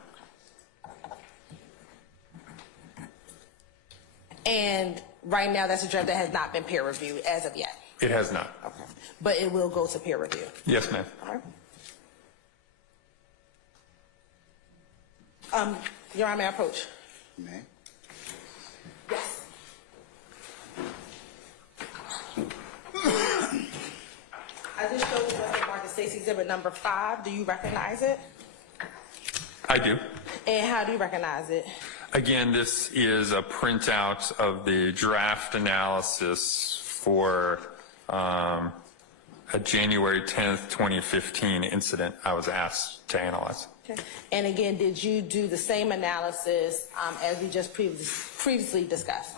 And right now, that's a draft that has not been peer reviewed as of yet. It has not. Okay. But it will go to peer review. Yes, ma'am. All right. Your Honor, may I approach? You may. Yes. I just showed you what's marked as State's Exhibit number 5. Do you recognize it? I do. And how do you recognize it? Again, this is a printout of the draft analysis for a January 10th, 2015 incident I was asked to analyze. Okay. And again, did you do the same analysis as we just previously discussed?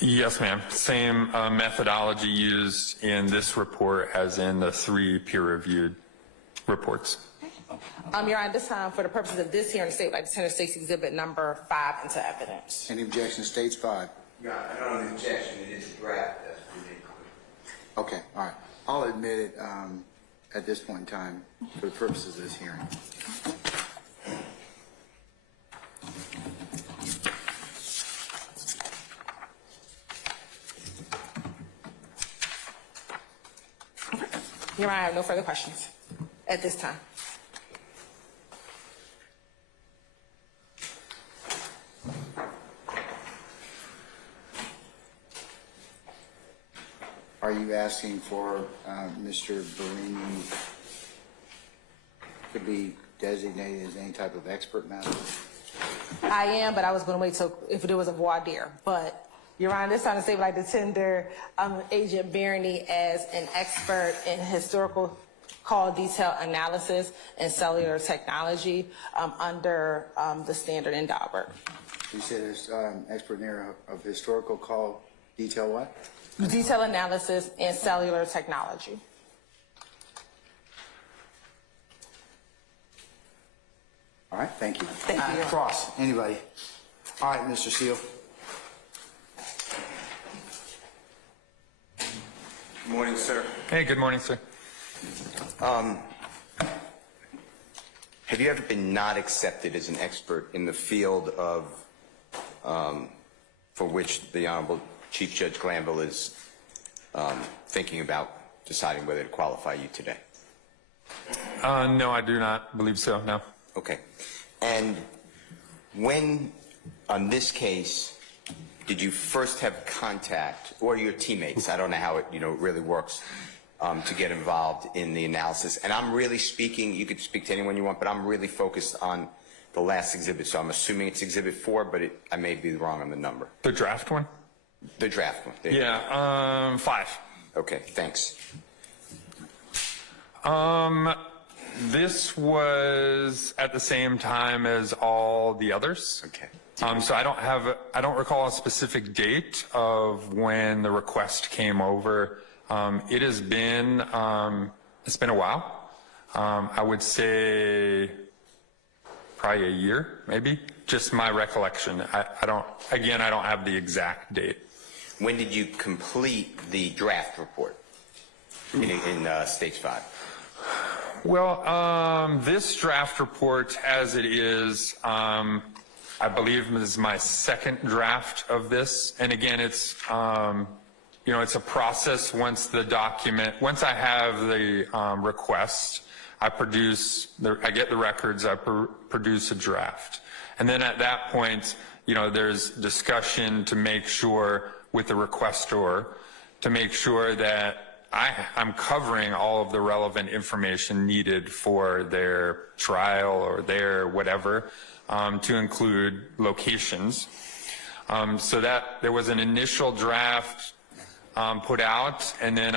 Yes, ma'am. Same methodology used in this report as in the 3 peer-reviewed reports. Your Honor, this time, for the purposes of this hearing, the state would like to tender State's Exhibit number 5 into evidence. Any objection? States 5. Yeah, I don't have an objection, it is a draft, that's what Okay, all right. I'll admit it at this point in time for the purposes of this hearing. Your Honor, I have no further questions at this time. Are you asking for Mr. Barini to be designated as any type of expert matter? I am, but I was going to wait till if there was a voir dire. But Your Honor, this time to say would like to tender Agent Barney as an expert in historical call detail analysis and cellular technology under the standard in Daubert. You said there's expert in area of historical call detail what? Detail analysis and cellular technology. All right, thank you. Thank you. Cross, anybody? All right, Mr. Seal. Good morning, sir. Hey, good morning, sir. Have you ever been not accepted as an expert in the field of, for which the Honorable Chief Judge Glanville is thinking about deciding whether to qualify you today? No, I do not believe so, no. Okay. And when, on this case, did you first have contact, or your teammates, I don't know how it really works, to get involved in the analysis? And I'm really speaking, you could speak to anyone you want, but I'm really focused on the last exhibit, so I'm assuming it's Exhibit 4, but I may be wrong on the number. The draft one? The draft one. There you Yeah, 5. go. Okay, thanks. This was at the same time as all the others. Okay. So I don't recall a specific date of when the request came over. It has been, it's been a while. I would say probably a year, maybe. Just my recollection. I don't have the exact date. When did you complete the draft report in Stage 5? Well, this draft report, as it is, I believe is my second draft of this. And again, it's, it's a process. Once I have the request, I get the records, I produce a draft. And then at that point, there's discussion to make sure with the requestor to make sure that I'm covering all of the relevant information needed for their trial or their whatever, to include locations. So that there was an initial draft put out, and then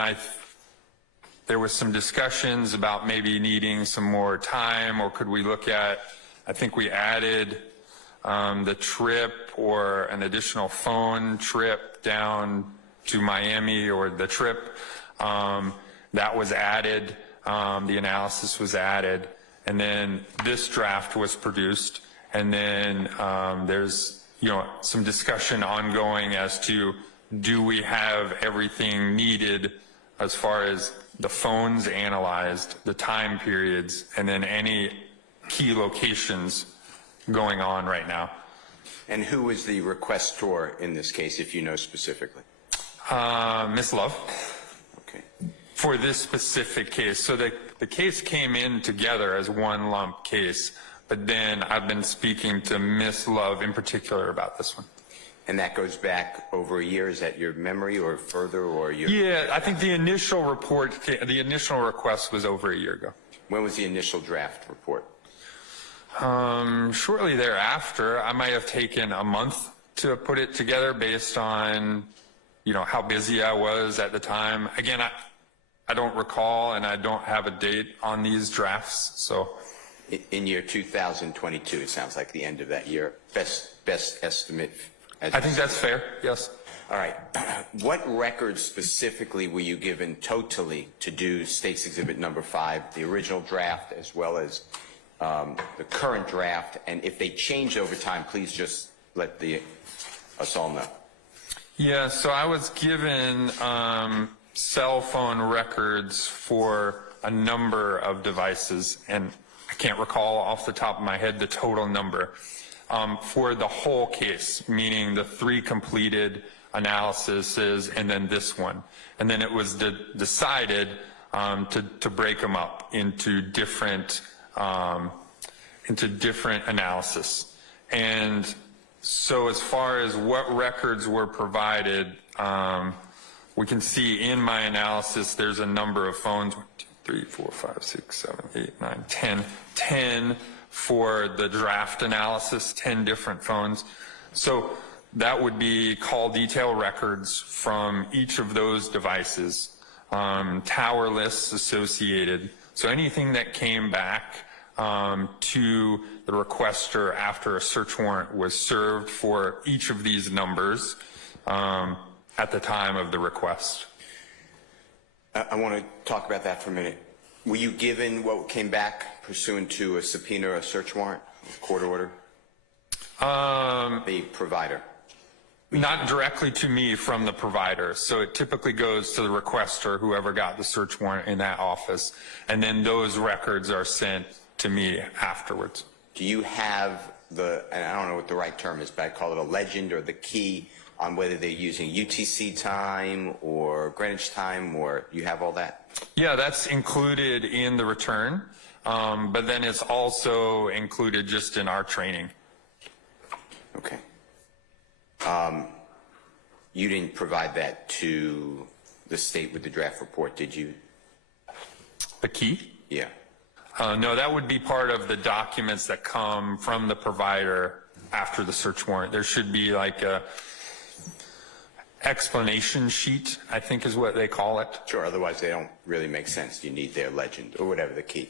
there was some discussions about maybe needing some more time, or could we look at, I think we added the trip or an additional phone trip down to Miami, or the trip that was added, the analysis was added, and then this draft was produced, and then there's some discussion ongoing as to do we have everything needed as far as the phones analyzed, the time periods, and then any key locations going on right now. And who is the requestor in this case, if you know specifically? Miss Love. Okay. For this specific case. So the case came in together as one lump case, but then I've been speaking to Miss Love in particular about this one. And that goes back over a year? Is that your memory or further, or your? Yeah, I think the initial request was over a year ago. When was the initial draft report? Shortly thereafter. I might have taken a month to put it together based on, how busy I was at the time. Again, I don't recall, and I don't have a date on these drafts, so. In year 2022, it sounds like the end of that year. Best estimate. I think that's fair, yes. All right. What records specifically were you given totally to do State's Exhibit number 5, the original draft, as well as the current draft? And if they change over time, please just let us all know. Yeah, so I was given cell phone records for a number of devices, and I can't recall off the top of my head the total number. For the whole case, meaning the 3 completed analyses and then this one. And then it was decided to break them up into different analysis. And so as far as what records were provided, we can see in my analysis, there's a number of phones, 1, 2, 3, 4, 5, 6, 7, 8, 9, 10 for the draft analysis, 10 different phones. So that would be call detail records from each of those devices, tower lists associated. So anything that came back to the requester after a search warrant was served for each of these numbers at the time of the request. I want to talk about that for a minute. Were you given what came back pursuant to a subpoena or a search warrant, court order? The provider. Not directly to me from the provider. So it typically goes to the requester, whoever got the search warrant in that office, and then those records are sent to me afterwards. Do you have the, and I don't know what the right term is, but I call it a legend or the key on whether they're using UTC time or Greenwich time, or you have all that? Yeah, that's included in the return, but then it's also included just in our training. Okay. You didn't provide that to the state with the draft report, did you? The key? Yeah. No, that would be part of the documents that come from the provider after the search warrant. There should be like a explanation sheet, I think is what they call it. Sure, otherwise they don't really make sense. You need their legend or whatever the key.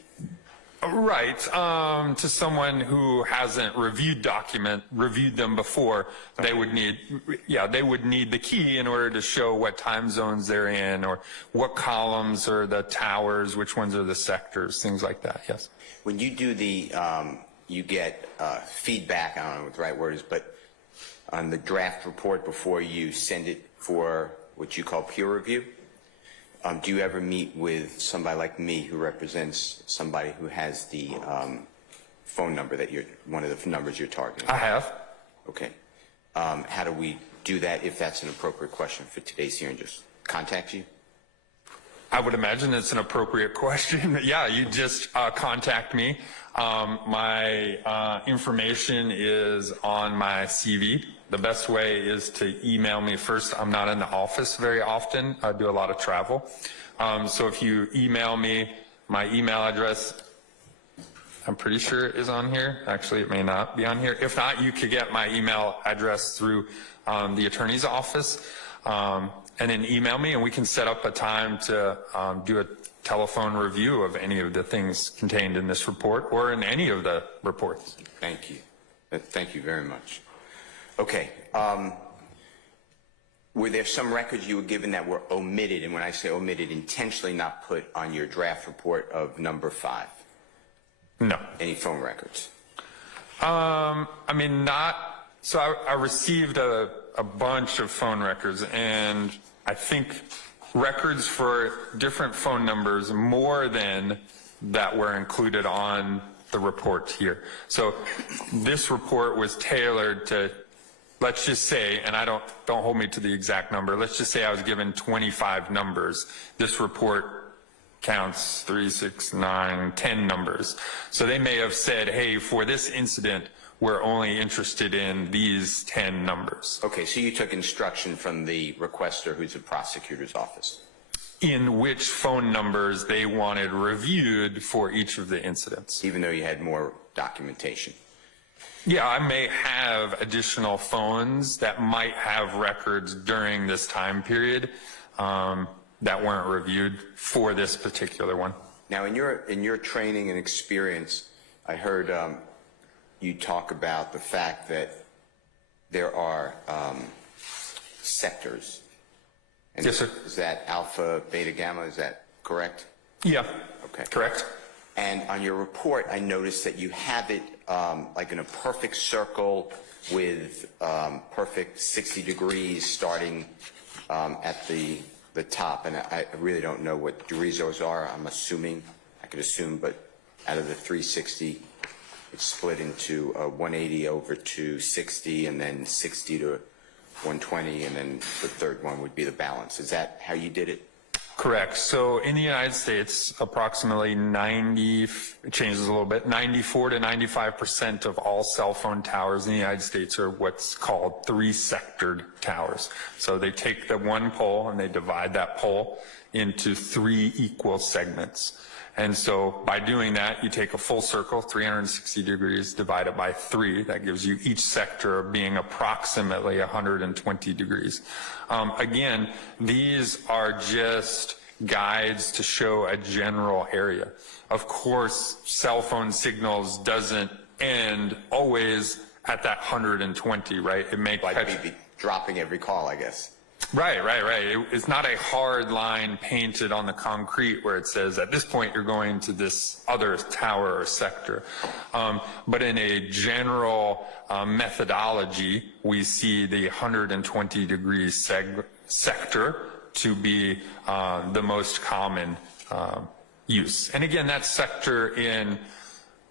Right, to someone who hasn't reviewed them before, they would need, they would need the key in order to show what time zones they're in, or what columns are the towers, which ones are the sectors, things like that, yes. When you do the, you get feedback, I don't know what the right word is, but on the draft report before you send it for what you call peer review, do you ever meet with somebody like me who represents somebody who has the phone number that you're, one of the numbers you're targeting? I have. Okay. How do we do that if that's an appropriate question for today's hearing? Just contact you? I would imagine it's an appropriate question. Yeah, you just contact me. My information is on my CV. The best way is to email me first. I'm not in the office very often. I do a lot of travel. So if you email me, my email address, I'm pretty sure it is on here. Actually, it may not be on here. If not, you could get my email address through the attorney's office, and then email me, and we can set up a time to do a telephone review of any of the things contained in this report or in any of the reports. Thank you. Thank you very much. Okay. Were there some records you were given that were omitted, and when I say omitted, intentionally not put on your draft report of number 5? No. Any phone records? I mean, not, so I received a bunch of phone records, and I think records for different phone numbers more than that were included on the report here. So this report was tailored to, let's just say, and don't hold me to the exact number, let's just say I was given 25 numbers. This report counts 3, 6, 9, 10 numbers. So they may have said, hey, for this incident, we're only interested in these 10 numbers. Okay, so you took instruction from the requester, who's the prosecutor's office. In which phone numbers they wanted reviewed for each of the incidents. Even though you had more documentation. Yeah, I may have additional phones that might have records during this time period that weren't reviewed for this particular one. Now, in your training and experience, I heard you talk about the fact that there are sectors. And yes, sir. Is that alpha, beta, gamma? Is that correct? Yeah. Okay. Correct. And on your report, I noticed that you have it like in a perfect circle with perfect 60 degrees starting at the top. And I really don't know what degrees those are. I'm assuming, I could assume, but out of the 360, it's split into 180 over to 60, and then 60 to 120, and then the third one would be the balance. Is that how you did it? Correct. So in the United States, approximately 90, it changes a little bit, 94 to 95% of all cell phone towers in the United States are what's called 3-sectored towers. So they take the one pole and they divide that pole into 3 equal segments. And so by doing that, you take a full circle, 360 degrees divided by 3. That gives you each sector being approximately 120 degrees. Again, these are just guides to show a general area. Of course, cell phone signals doesn't end always at that 120, right? It may Like we'd be dropping every call, I guess. Right. It's not a hard line painted on the concrete where it says at this point you're going to this other tower or sector. But in a general methodology, we see the 120 degree sector to be the most common use. And again, that sector in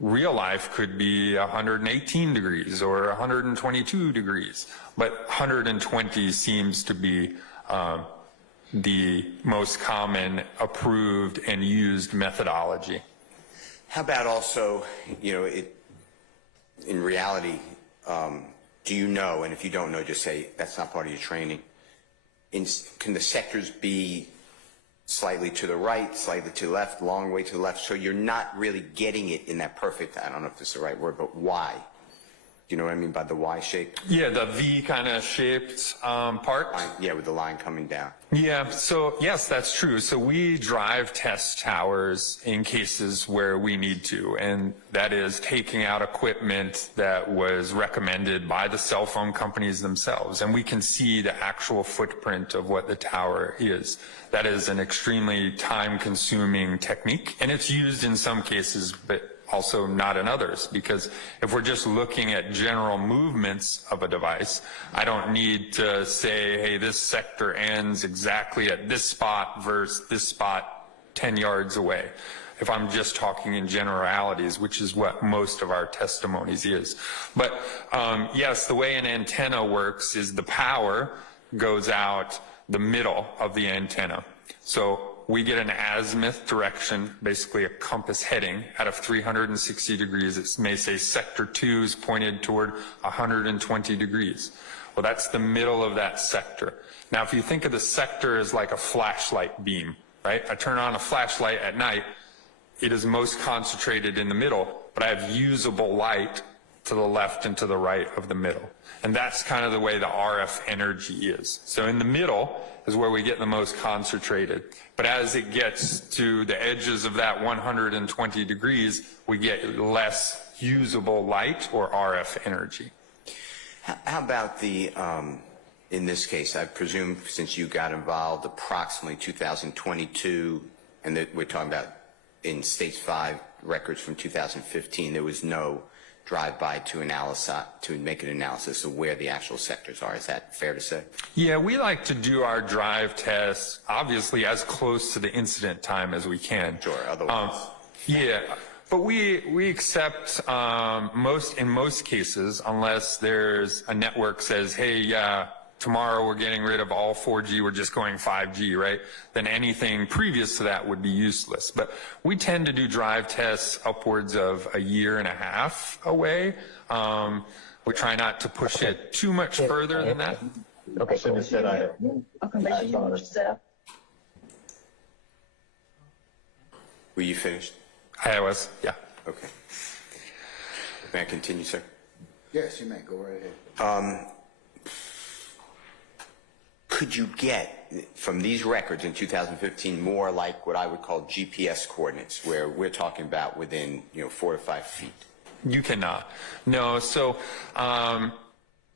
real life could be 118 degrees or 122 degrees, but 120 seems to be the most common approved and used methodology. How about also, you know, in reality, do you know, and if you don't know, just say that's not part of your training, can the sectors be slightly to the right, slightly to the left, long way to the left, so you're not really getting it in that perfect, I don't know if this is the right word, but Y? Do you know what I mean by the Y shape? Yeah, the V kind of shaped part. Yeah, with the line coming down. Yeah, so yes, that's true. So we drive test towers in cases where we need to, and that is taking out equipment that was recommended by the cell phone companies themselves, and we can see the actual footprint of what the tower is. That is an extremely time-consuming technique, and it's used in some cases, but also not in others, because if we're just looking at general movements of a device, I don't need to say, hey, this sector ends exactly at this spot versus this spot 10 yards away. If I'm just talking in generalities, which is what most of our testimonies is. But yes, the way an antenna works is the power goes out the middle of the antenna. So we get an azimuth direction, basically a compass heading out of 360 degrees. It may say sector 2 is pointed toward 120 degrees. Well, that's the middle of that sector. Now, if you think of the sector as like a flashlight beam, right? I turn on a flashlight at night, it is most concentrated in the middle, but I have usable light to the left and to the right of the middle. And that's kind of the way the RF energy is. So in the middle is where we get the most concentrated. But as it gets to the edges of that 120 degrees, we get less usable light or RF energy. How about the, in this case, I presume since you got involved approximately 2022, and that we're talking about in States 5 records from 2015, there was no drive-by to make an analysis of where the actual sectors are. Is that fair to say? Yeah, we like to do our drive tests, obviously, as close to the incident time as we can. Sure, otherwise. Yeah, but we accept in most cases, unless there's a network says, hey, tomorrow we're getting rid of all 4G, we're just going 5G, right? Then anything previous to that would be useless. But we tend to do drive tests upwards of a year and a half away. We try not to push it too much further than that. Okay, so instead Were you finished? I was, yeah. Okay. May I continue, sir? Yes, you may, go right ahead. Could you get, from these records in 2015, more like what I would call GPS coordinates, where we're talking about within, 4 to 5 feet? You cannot. No, so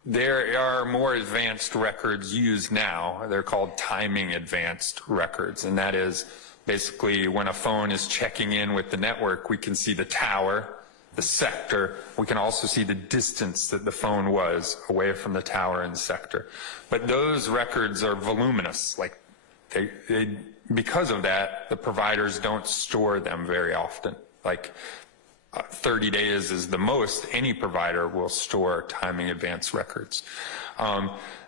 there are more advanced records used now. They're called timing advanced records, and that is basically when a phone is checking in with the network, we can see the tower, the sector. We can also see the distance that the phone was away from the tower and sector. But those records are voluminous. Like because of that, the providers don't store them very often. Like 30 days is the most any provider will store timing advanced records.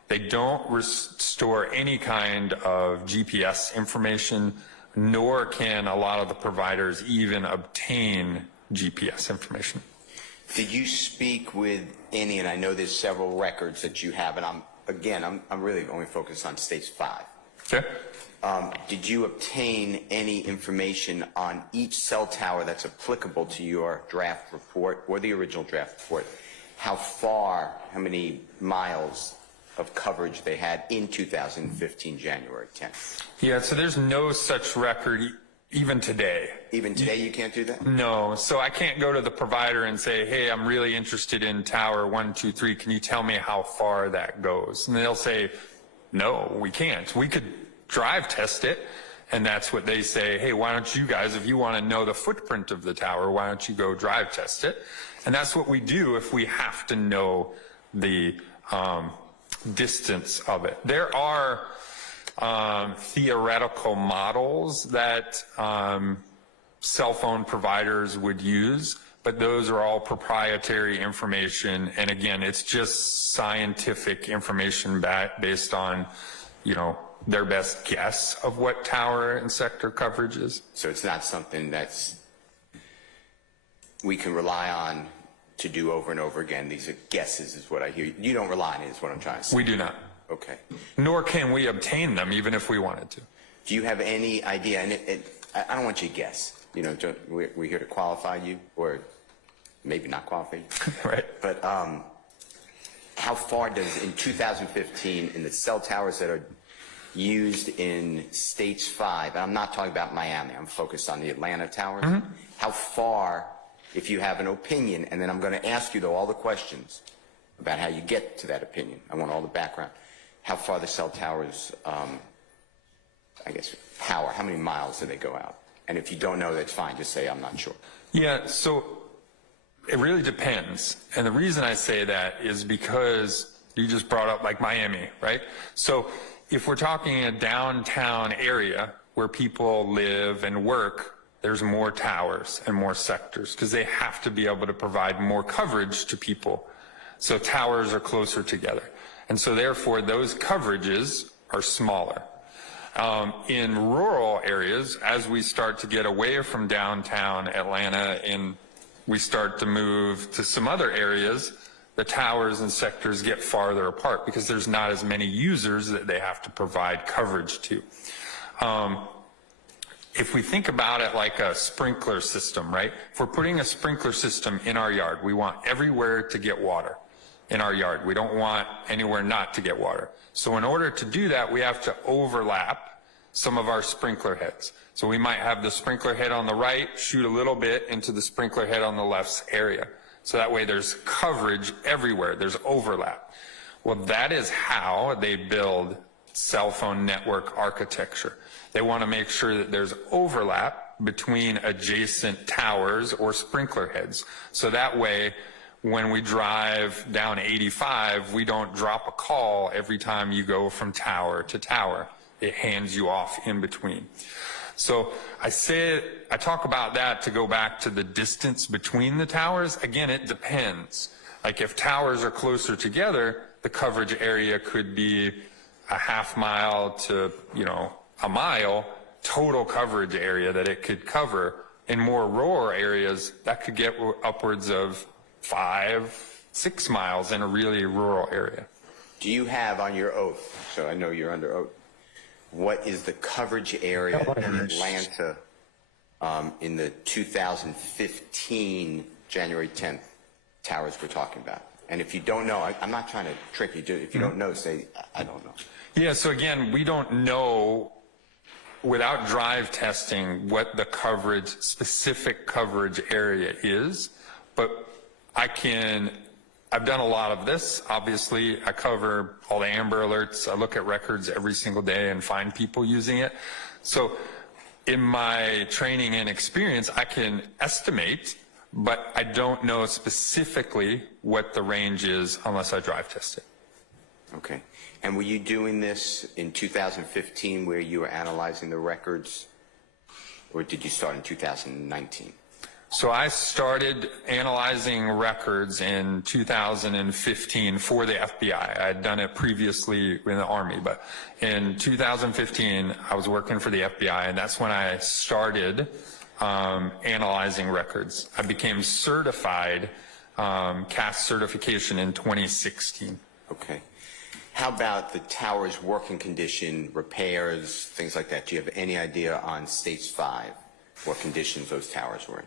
They don't store any kind of GPS information, nor can a lot of the providers even obtain GPS information. Did you speak with any, and I know there's several records that you have, and I'm really only focused on states 5. Okay. Did you obtain any information on each cell tower that's applicable to your draft report or the original draft report? How many miles of coverage they had in 2015, January 10th? Yeah, so there's no such record even today. Even today you can't do that? No, so I can't go to the provider and say, hey, I'm really interested in tower 1, 2, 3. Can you tell me how far that goes? And they'll say, no, we can't. We could drive test it. And that's what they say, hey, why don't you guys, if you want to know the footprint of the tower, why don't you go drive test it? And that's what we do if we have to know the distance of it. There are theoretical models that cell phone providers would use, but those are all proprietary information. And again, it's just scientific information based on, their best guess of what tower and sector coverage is. So it's not something we can rely on to do over and over again. These are guesses is what I hear. You don't rely on it is what I'm trying to say. We do not. Okay. Nor can we obtain them even if we wanted to. Do you have any idea, and I don't want you to guess, we're here to qualify you, or maybe not qualify you. Right. But how far does, in 2015, in the cell towers that are used in states 5, and I'm not talking about Miami, I'm focused on the Atlanta towers, how far, if you have an opinion, and then I'm going to ask you, though, all the questions about how you get to that opinion. I want all the background. How far the cell towers, power, how many miles do they go out? And if you don't know, that's fine. Just say, I'm not sure. Yeah, so it really depends. And the reason I say that is because you just brought up like Miami, right? So if we're talking a downtown area where people live and work, there's more towers and more sectors because they have to be able to provide more coverage to people. So towers are closer together. And so therefore those coverages are smaller. In rural areas, as we start to get away from downtown Atlanta and we start to move to some other areas, the towers and sectors get farther apart because there's not as many users that they have to provide coverage to. If we think about it like a sprinkler system, right? If we're putting a sprinkler system in our yard, we want everywhere to get water in our yard. We don't want anywhere not to get water. So in order to do that, we have to overlap some of our sprinkler heads. So we might have the sprinkler head on the right, shoot a little bit into the sprinkler head on the left's area. So that way there's coverage everywhere, there's overlap. Well, that is how they build cell phone network architecture. They want to make sure that there's overlap between adjacent towers or sprinkler heads. So that way, when we drive down 85, we don't drop a call every time you go from tower to tower. It hands you off in between. So I talk about that to go back to the distance between the towers. Again, it depends. Like if towers are closer together, the coverage area could be a half mile to, a mile total coverage area that it could cover. In more rural areas, that could get upwards of 5, 6 miles in a really rural area. Do you have on your oath, so I know you're under oath, what is the coverage area in Atlanta in the 2015 January 10th towers we're talking about? And if you don't know, I'm not trying to trick you. If you don't know, say, I don't know. Yeah, so again, we don't know without drive testing what the specific coverage area is, but I've done a lot of this. Obviously, I cover all the Amber Alerts. I look at records every single day and find people using it. So in my training and experience, I can estimate, but I don't know specifically what the range is unless I drive test it. Okay. And were you doing this in 2015 where you were analyzing the records, or did you start in 2019? So I started analyzing records in 2015 for the FBI. I had done it previously in the Army, but in 2015, I was working for the FBI, and that's when I started analyzing records. I became certified, CAS certification in 2016. Okay. How about the tower's working condition, repairs, things like that? Do you have any idea on States 5, what conditions those towers were in?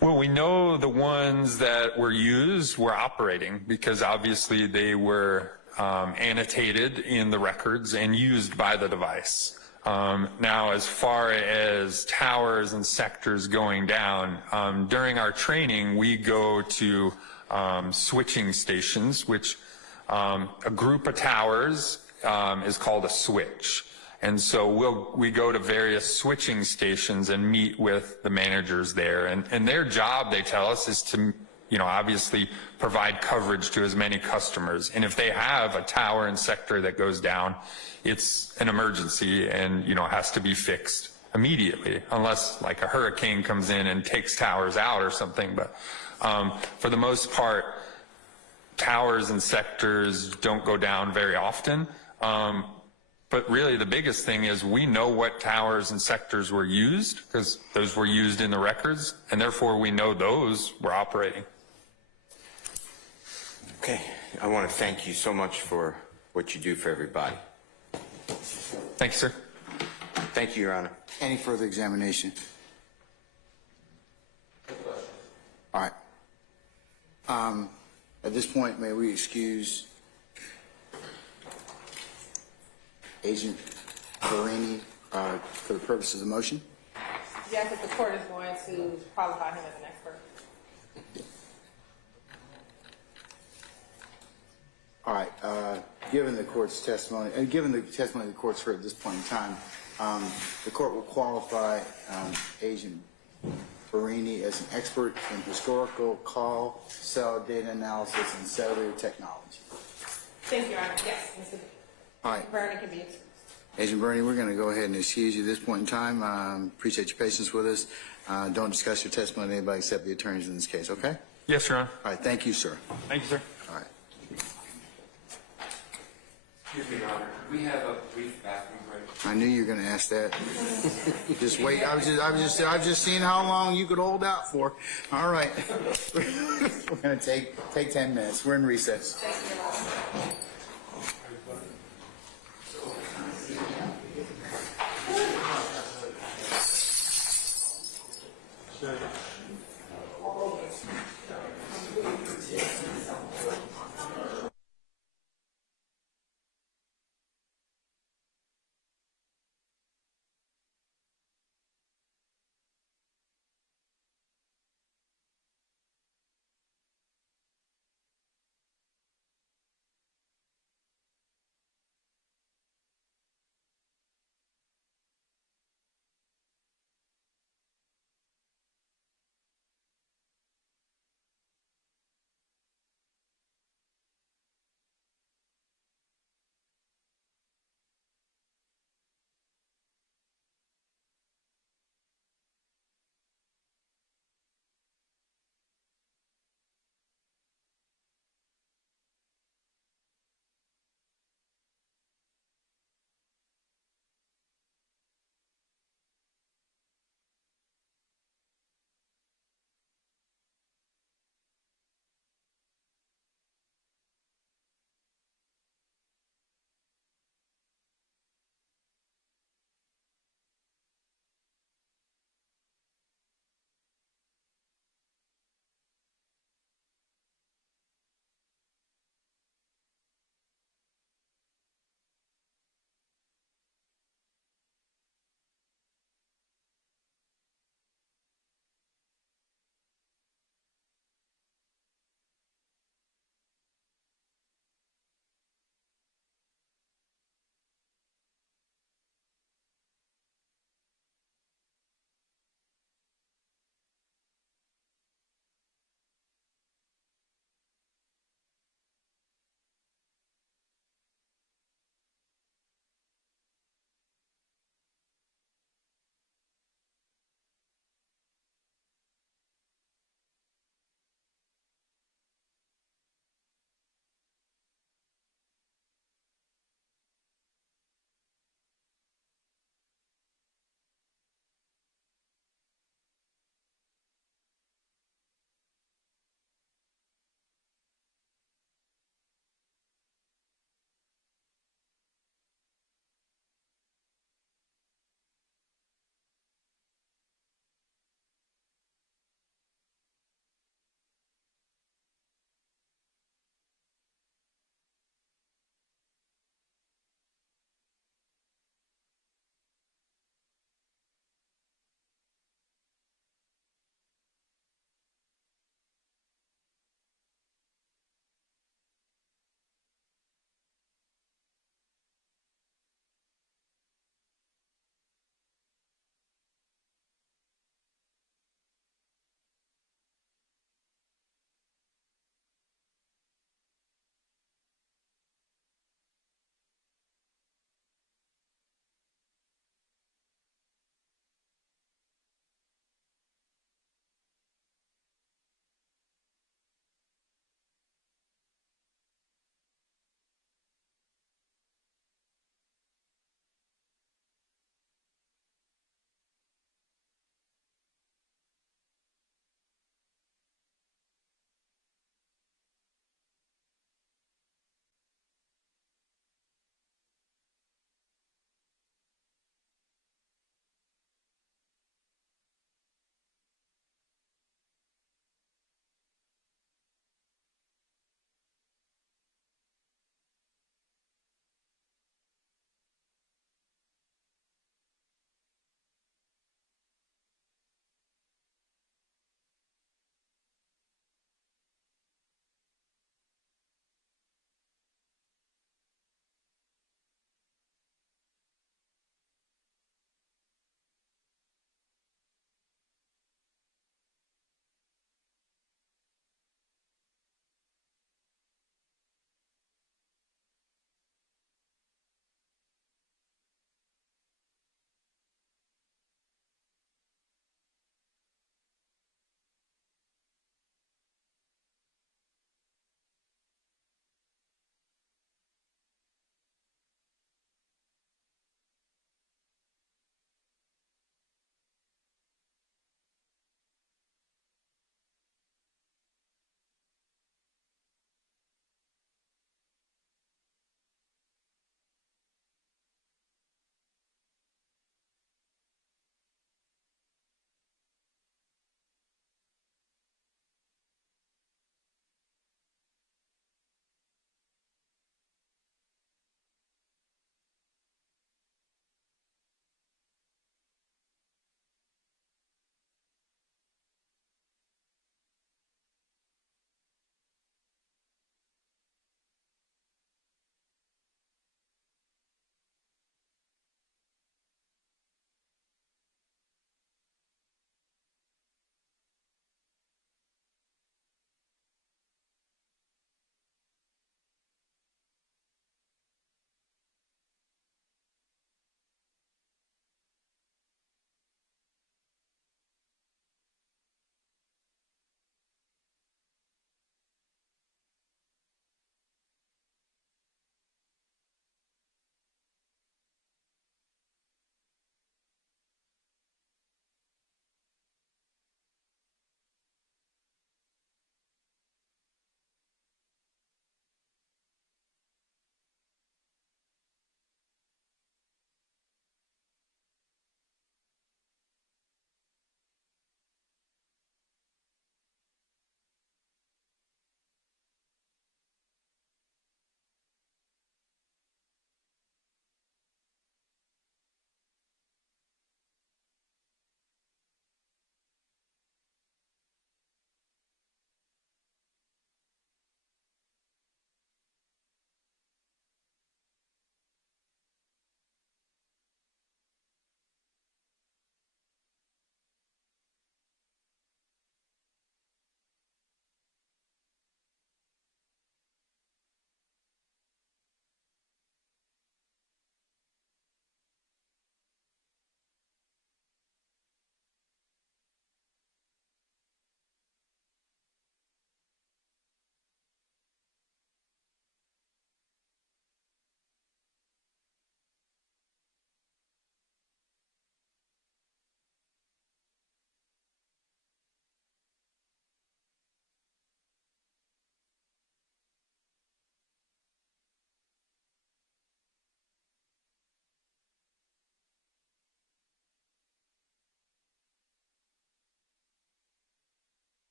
Well, we know the ones that were used were operating because obviously they were annotated in the records and used by the device. Now, as far as towers and sectors going down, during our training, we go to switching stations, which a group of towers is called a switch. And so we go to various switching stations and meet with the managers there. And their job, they tell us, is to, obviously provide coverage to as many customers. And if they have a tower and sector that goes down, it's an emergency and, has to be fixed immediately, unless like a hurricane comes in and takes towers out or something. But for the most part, towers and sectors don't go down very often. But really the biggest thing is we know what towers and sectors were used because those were used in the records, and therefore we know those were operating. Okay. I want to thank you so much for what you do for everybody. Thank you, sir. Thank you, Your Honor. Any further examination? All right. At this point, may we excuse Agent Barini for the purposes of the motion? Yes, if the court is going to qualify him as an expert. All right, given the court's testimony, and given the testimony the court's heard at this point in time, the court will qualify Agent Barini as an expert in historical call, cell data analysis, and cellular technology. Thank you, Your Honor. Yes, Mr. All right, Vernon can be excused. Agent Barini, we're going to go ahead and excuse you at this point in time. Appreciate your patience with us. Don't discuss your testimony with anybody except the attorneys in this case, okay? Yes, Your Honor. All right, thank you, sir. Thank you, sir. All right. Excuse me, Your Honor. Could we have a brief bathroom break? I knew you were going to ask that. Just wait. I was just seeing how long you could hold out for. All right. We're going to take 10 minutes. We're in recess.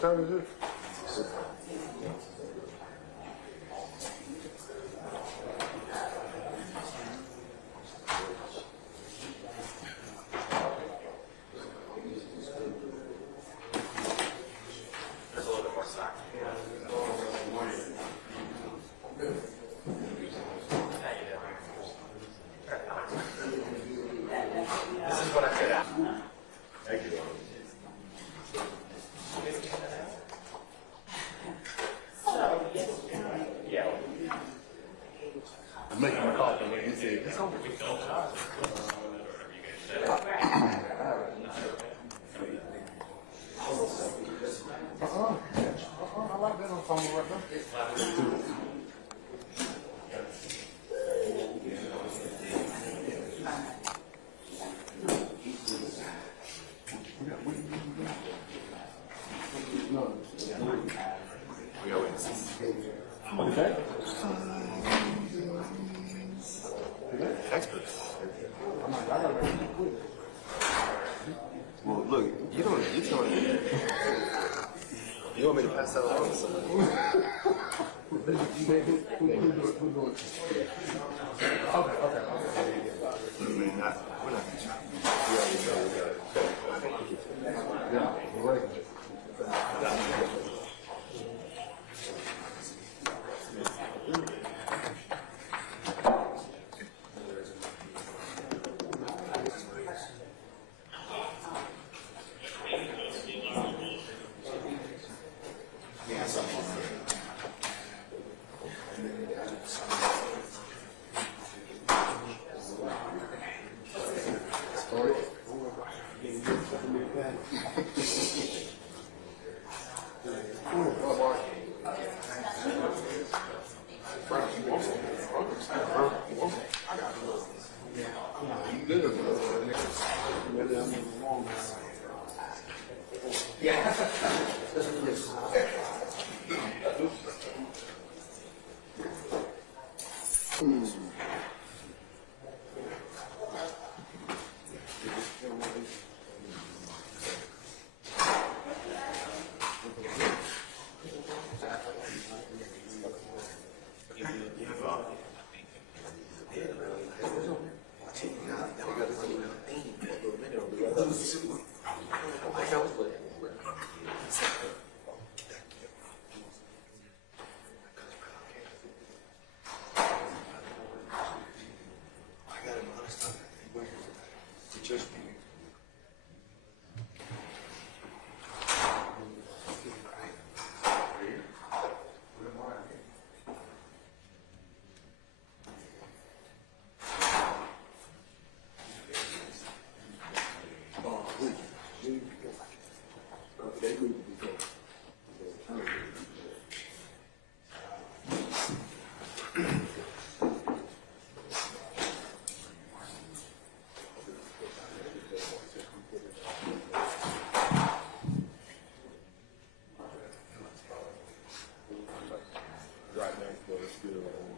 What time is it? I'm making my coffee when he said, it's over. I like that on phone right now. Well, look, you don't, you want me to pass out on something?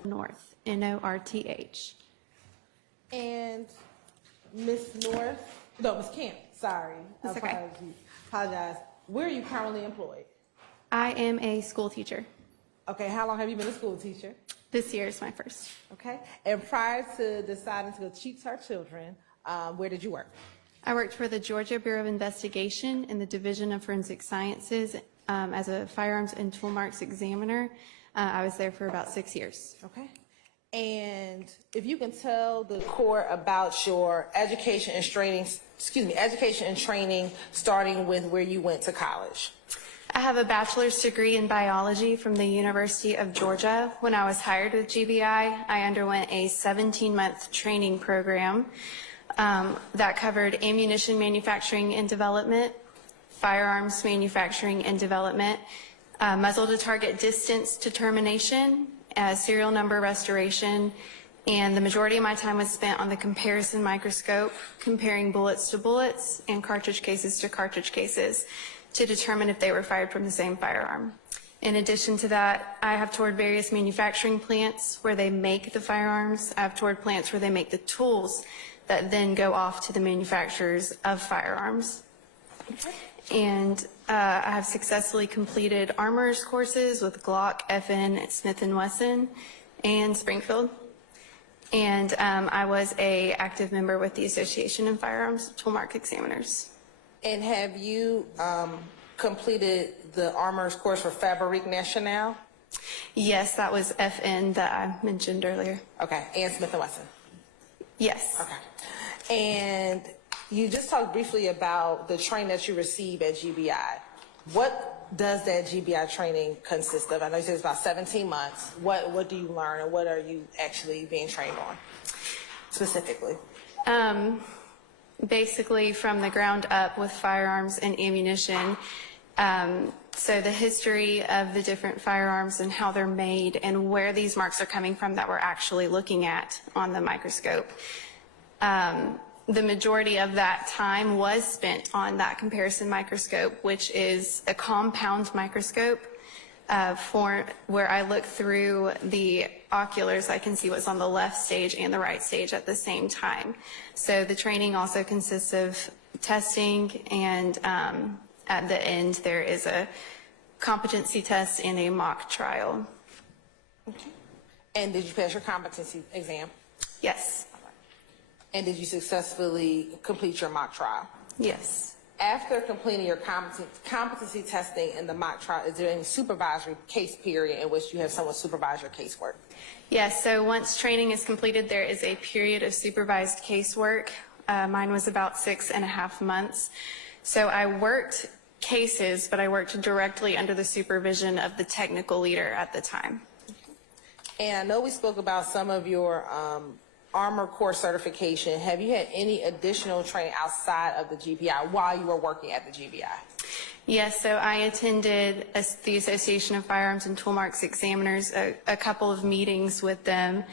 North, North. And Miss North, no, Miss Camp, sorry. That's okay. Apologize. Where are you currently employed? I am a school teacher. Okay, how long have you been a school teacher? This year is my first. Okay, and prior to deciding to go teach our children, where did you work? I worked for the Georgia Bureau of Investigation in the Division of Forensic Sciences as a firearms and tool marks examiner. I was there for about 6 years. Okay. And if you can tell the court about your education and training, starting with where you went to college. I have a bachelor's degree in biology from the University of Georgia. When I was hired with GBI, I underwent a 17-month training program that covered ammunition manufacturing and development, firearms manufacturing and development, muzzle to target distance determination, serial number restoration, and the majority of my time was spent on the comparison microscope, comparing bullets to bullets and cartridge cases to cartridge cases to determine if they were fired from the same firearm. In addition to that, I have toured various manufacturing plants where they make the firearms. I have toured plants where they make the tools that then go off to the manufacturers of firearms. And I have successfully completed armorers courses with Glock, FN, Smith & Wesson, and Springfield. And I was a active member with the Association of Firearms Toolmark Examiners. And have you completed the armorer's course for Fabrique Nationale? Yes, that was FN that I mentioned earlier. Okay, and Smith & Wesson? Yes. Okay. And you just talked briefly about the training that you receive at GBI. What does that GBI training consist of? I know you said it's about 17 months. What do you learn, and what are you actually being trained on specifically? Basically from the ground up with firearms and ammunition. So the history of the different firearms and how they're made and where these marks are coming from that we're actually looking at on the microscope. The majority of that time was spent on that comparison microscope, which is a compound microscope for where I look through the oculars. I can see what's on the left stage and the right stage at the same time. So the training also consists of testing, and at the end there is a competency test and a mock trial. Okay. And did you pass your competency exam? Yes. And did you successfully complete your mock trial? Yes. After completing your competency testing and the mock trial, is there any supervisory case period in which you have someone supervise your casework? Yes, so once training is completed, there is a period of supervised casework. Mine was about 6.5 months. So I worked cases, but I worked directly under the supervision of the technical leader at the time. And I know we spoke about some of your Armor Corps certification. Have you had any additional training outside of the GPI while you were working at the GBI? Yes, so I attended the Association of Firearms and Toolmarks Examiners, a couple of meetings with them,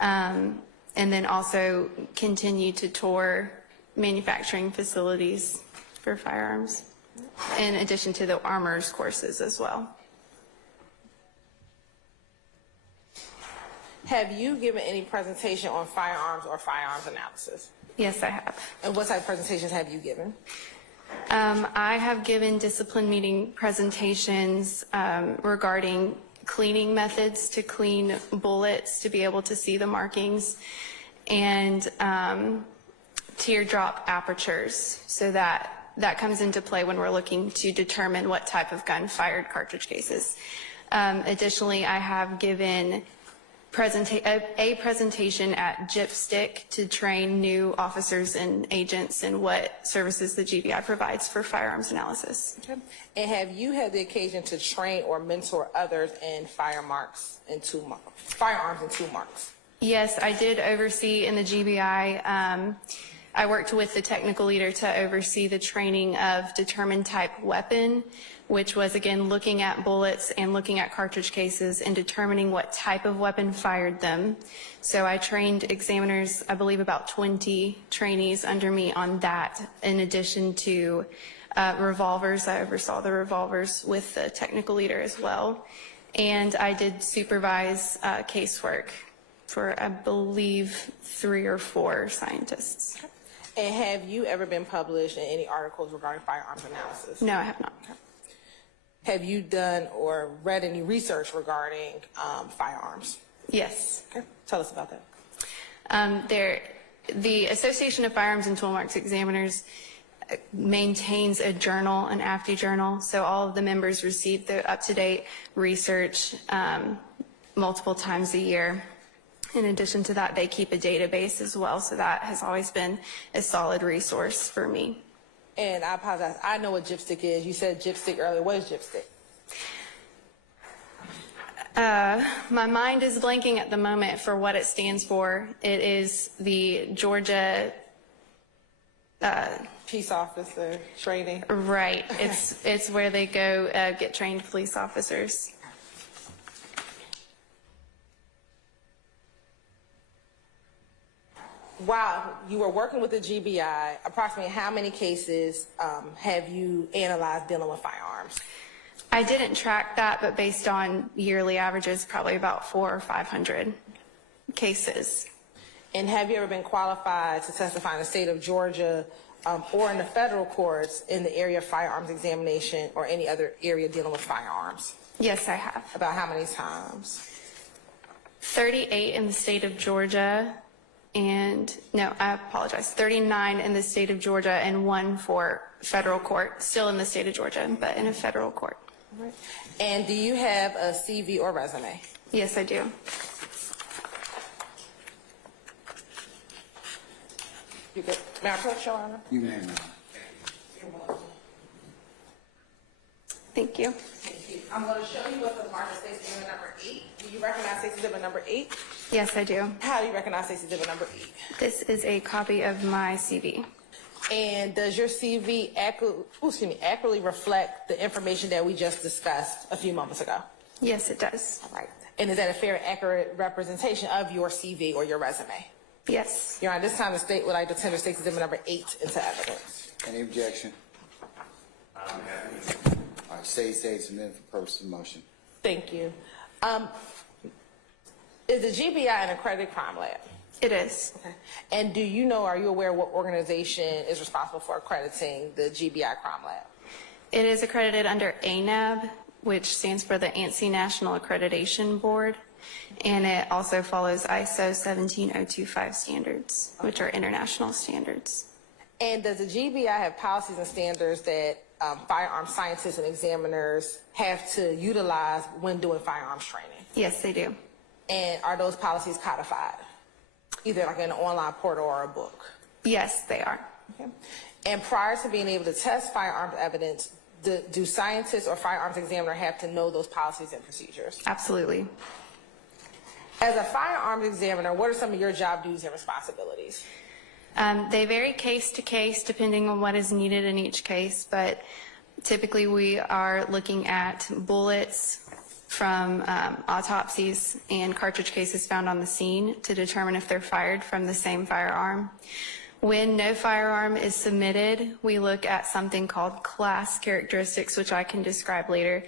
and then also continued to tour manufacturing facilities for firearms, in addition to the armorers courses as well. Have you given any presentation on firearms or firearms analysis? Yes, I have. And what type of presentations have you given? I have given discipline meeting presentations regarding cleaning methods to clean bullets to be able to see the markings, and teardrop apertures, so that comes into play when we're looking to determine what type of gun fired cartridge cases. Additionally, I have given a presentation at GIPSTIC to train new officers and agents in what services the GBI provides for firearms analysis. Okay. And have you had the occasion to train or mentor others in firearms and toolmarks? Yes, I did oversee in the GBI. I worked with the technical leader to oversee the training of determined type weapon, which was, again, looking at bullets and looking at cartridge cases and determining what type of weapon fired them. So I trained examiners, I believe about 20 trainees under me on that, in addition to revolvers. I oversaw the revolvers with the technical leader as well. And I did supervise casework for, I believe, 3 or 4 scientists. And have you ever been published in any articles regarding firearms analysis? No, I have not. Okay. Have you done or read any research regarding firearms? Yes. Okay. Tell us about that. The Association of Firearms and Toolmarks Examiners maintains a journal, an AFTI journal, so all of the members receive the up-to-date research multiple times a year. In addition to that, they keep a database as well, so that has always been a solid resource for me. And I apologize, I know what GIPSTIC is. You said GIPSTIC earlier. What is GIPSTIC? My mind is blanking at the moment for what it stands for. It is the Georgia Peace officer training. Right. It's where they go get trained police officers. While you were working with the GBI, approximately how many cases have you analyzed dealing with firearms? I didn't track that, but based on yearly averages, probably about 400 or 500 cases. And have you ever been qualified to testify in the state of Georgia or in the federal courts in the area of firearms examination or any other area dealing with firearms? Yes, I have. About how many times? 38 in the state of Georgia, and no, I apologize. 39 in the state of Georgia and 1 for federal court, still in the state of Georgia, but in a federal court. And do you have a CV or resume? Yes, I do. You good? May I approach, Your Honor? You may now. Thank you. Thank you. I'm going to show you what the mark of State's Exhibit number 8. Do you recognize State's Exhibit number 8? Yes, I do. How do you recognize State's Exhibit number 8? This is a copy of my CV. And does your CV accurately reflect the information that we just discussed a few moments ago? Yes, it does. All right. And is that a fair and accurate representation of your CV or your resume? Yes. Your Honor, this time the state would like to tender State's Exhibit number 8 into evidence. Any objection? All right, states, and then for purpose of motion. Thank you. Is the GBI an accredited crime lab? It is. Okay. And do you know, are you aware what organization is responsible for accrediting the GBI crime lab? It is accredited under ANAB, which stands for the ANSI National Accreditation Board, and it also follows ISO 17025 standards, which are international standards. And does the GBI have policies and standards that firearms scientists and examiners have to utilize when doing firearms training? Yes, they do. And are those policies codified, either like in an online portal or a book? Yes, they are. Okay. And prior to being able to test firearms evidence, do scientists or firearms examiner have to know those policies and procedures? Absolutely. As a firearms examiner, what are some of your job duties and responsibilities? They vary case to case depending on what is needed in each case, but typically we are looking at bullets from autopsies and cartridge cases found on the scene to determine if they're fired from the same firearm. When no firearm is submitted, we look at something called class characteristics, which I can describe later,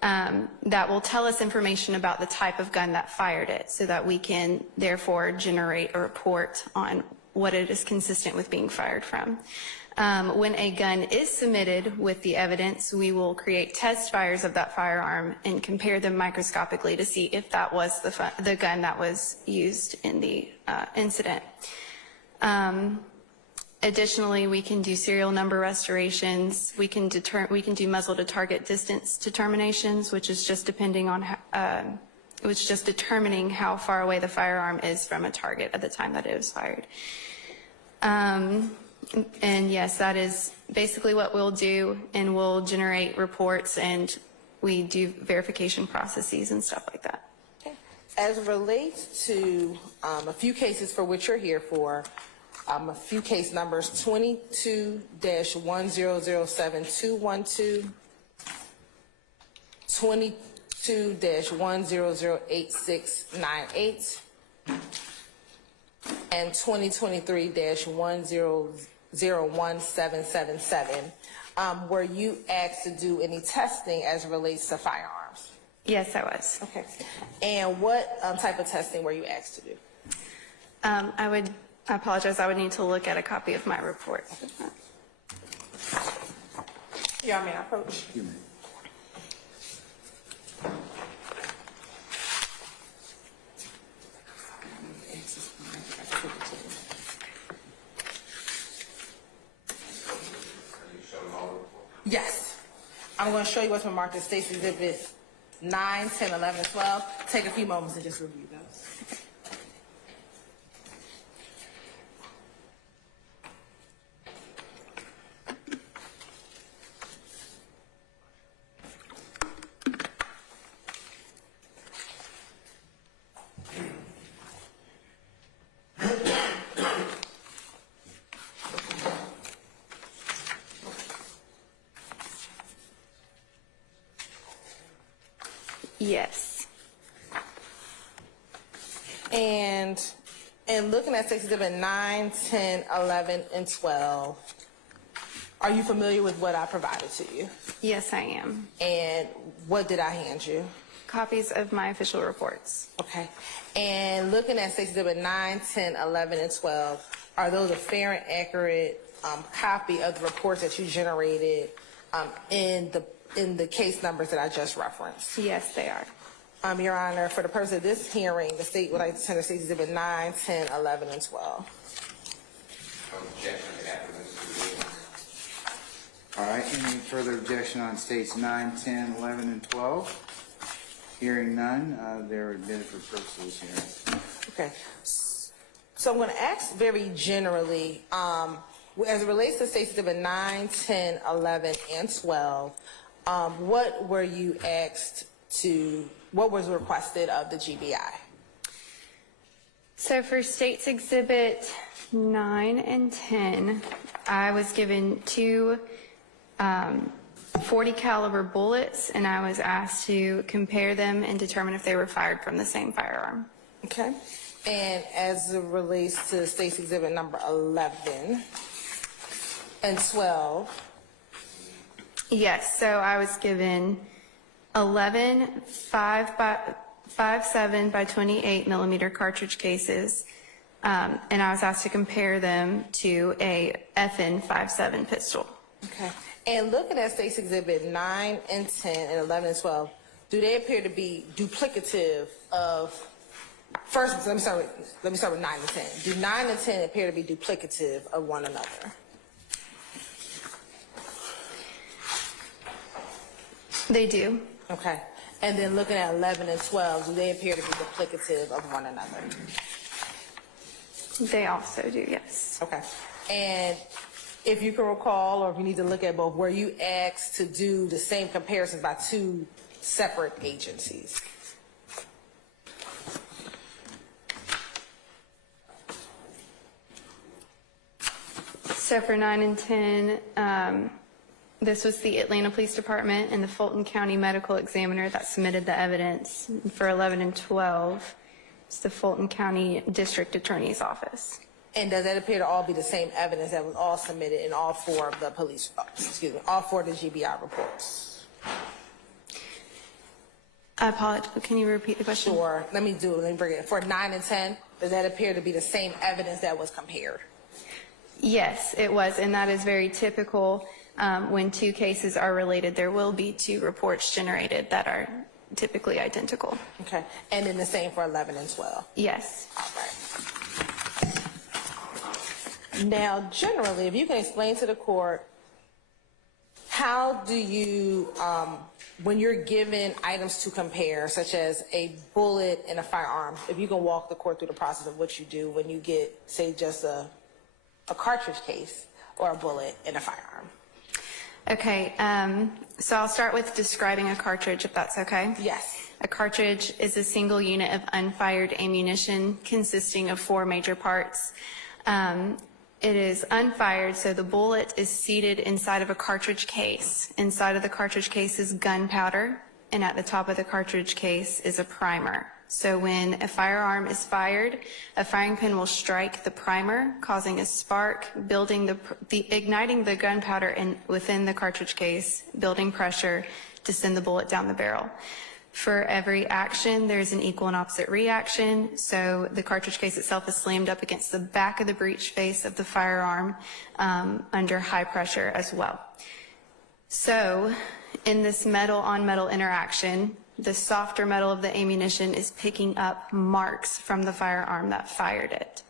that will tell us information about the type of gun that fired it so that we can therefore generate a report on what it is consistent with being fired from. When a gun is submitted with the evidence, we will create test fires of that firearm and compare them microscopically to see if that was the gun that was used in the incident. Additionally, we can do serial number restorations. We can do muzzle to target distance determinations, which is just determining how far away the firearm is from a target at the time that it was fired. And yes, that is basically what we'll do, and we'll generate reports, and we do verification processes and stuff like that. Okay. As it relates to a few cases for which you're here for, a few case numbers, 22-1007-212, 22-1008-698, and 2023-1001-777. Were you asked to do any testing as it relates to firearms? Yes, I was. Okay. And what type of testing were you asked to do? I apologize, I would need to look at a copy of my report. Yeah, I mean, approach. You may. Yes. I'm going to show you what's been marked as State's Exhibit 9, 10, 11, 12. Take a few moments and just review those. Yes. And looking at State's Exhibit 9, 10, 11, and 12, are you familiar with what I provided to you? Yes, I am. And what did I hand you? Copies of my official reports. Okay. And looking at State's Exhibit 9, 10, 11, and 12, are those a fair and accurate copy of the reports that you generated in the case numbers that I just referenced? Yes, they are. Your Honor, for the purpose of this hearing, the state would like to tender State's Exhibit 9, 10, 11, and 12. Objection to evidence. All right, any further objection on states 9, 10, 11, and 12? Hearing none, they're admitted for purposes of this hearing. Okay. So I'm going to ask very generally, as it relates to State's Exhibit 9, 10, 11, and 12, what were you asked to, what was requested of the GBI? So for States Exhibit 9 and 10, I was given two 40 caliber bullets, and I was asked to compare them and determine if they were fired from the same firearm. Okay. And as it relates to State's Exhibit number 11 and 12, Yes, so I was given 11 5.7 by 28 millimeter cartridge cases, and I was asked to compare them to a FN 5.7 pistol. okay. And looking at State's Exhibit 9 and 10 and 11 and 12, do they appear to be duplicative of, first, let me start with 9 and 10. Do 9 and 10 appear to be duplicative of one another? They do. Okay. And then looking at 11 and 12, do they appear to be duplicative of one another? They also do, yes. Okay. And if you can recall, or if you need to look at both, were you asked to do the same comparisons by two separate agencies? So for 9 and 10, this was the Atlanta Police Department and the Fulton County Medical Examiner that submitted the evidence. And for 11 and 12, it's the Fulton County District Attorney's Office. And does that appear to all be the same evidence that was all submitted in all four of the all four of the GBI reports? I apologize. Can you repeat the question? Sure. Let me bring it. For 9 and 10, does that appear to be the same evidence that was compared? Yes, it was, and that is very typical. When two cases are related, there will be two reports generated that are typically identical. Okay. And then the same for 11 and 12? Yes. All right. Now, generally, if you can explain to the court, how do you, when you're given items to compare, such as a bullet and a firearm, if you can walk the court through the process of what you do when you get, say, just a cartridge case or a bullet and a firearm? Okay, so I'll start with describing a cartridge, if that's okay. Yes. A cartridge is a single unit of unfired ammunition consisting of 4 major parts. It is unfired, so the bullet is seated inside of a cartridge case. Inside of the cartridge case is gunpowder, and at the top of the cartridge case is a primer. So when a firearm is fired, a firing pin will strike the primer, causing a spark, igniting the gunpowder within the cartridge case, building pressure to send the bullet down the barrel. For every action, there's an equal and opposite reaction. So the cartridge case itself is slammed up against the back of the breech face of the firearm under high pressure as well. So in this metal-on-metal interaction, the softer metal of the ammunition is picking up marks from the firearm that fired it.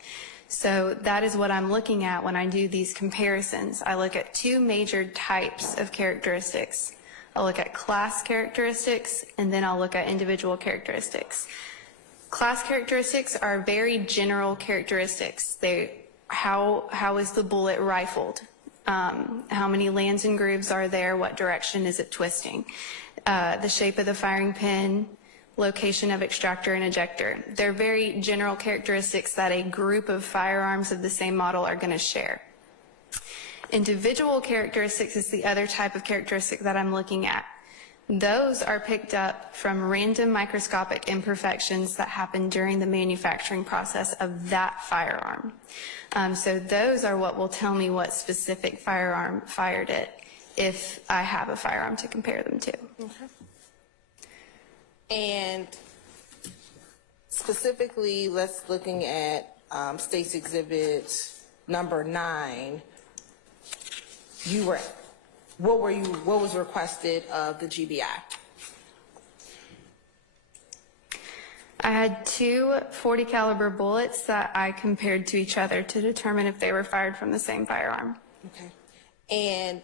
So that is what I'm looking at when I do these comparisons. I look at 2 major types of characteristics. I'll look at class characteristics, and then I'll look at individual characteristics. Class characteristics are very general characteristics. How is the bullet rifled? How many lands and grooves are there? What direction is it twisting? The shape of the firing pin, location of extractor and ejector. They're very general characteristics that a group of firearms of the same model are going to share. Individual characteristics is the other type of characteristic that I'm looking at. Those are picked up from random microscopic imperfections that happen during the manufacturing process of that firearm. So those are what will tell me what specific firearm fired it if I have a firearm to compare them to. Okay. And specifically, let's looking at State's Exhibit number 9. what was requested of the GBI? I had two .40 caliber bullets that I compared to each other to determine if they were fired from the same firearm. Okay. And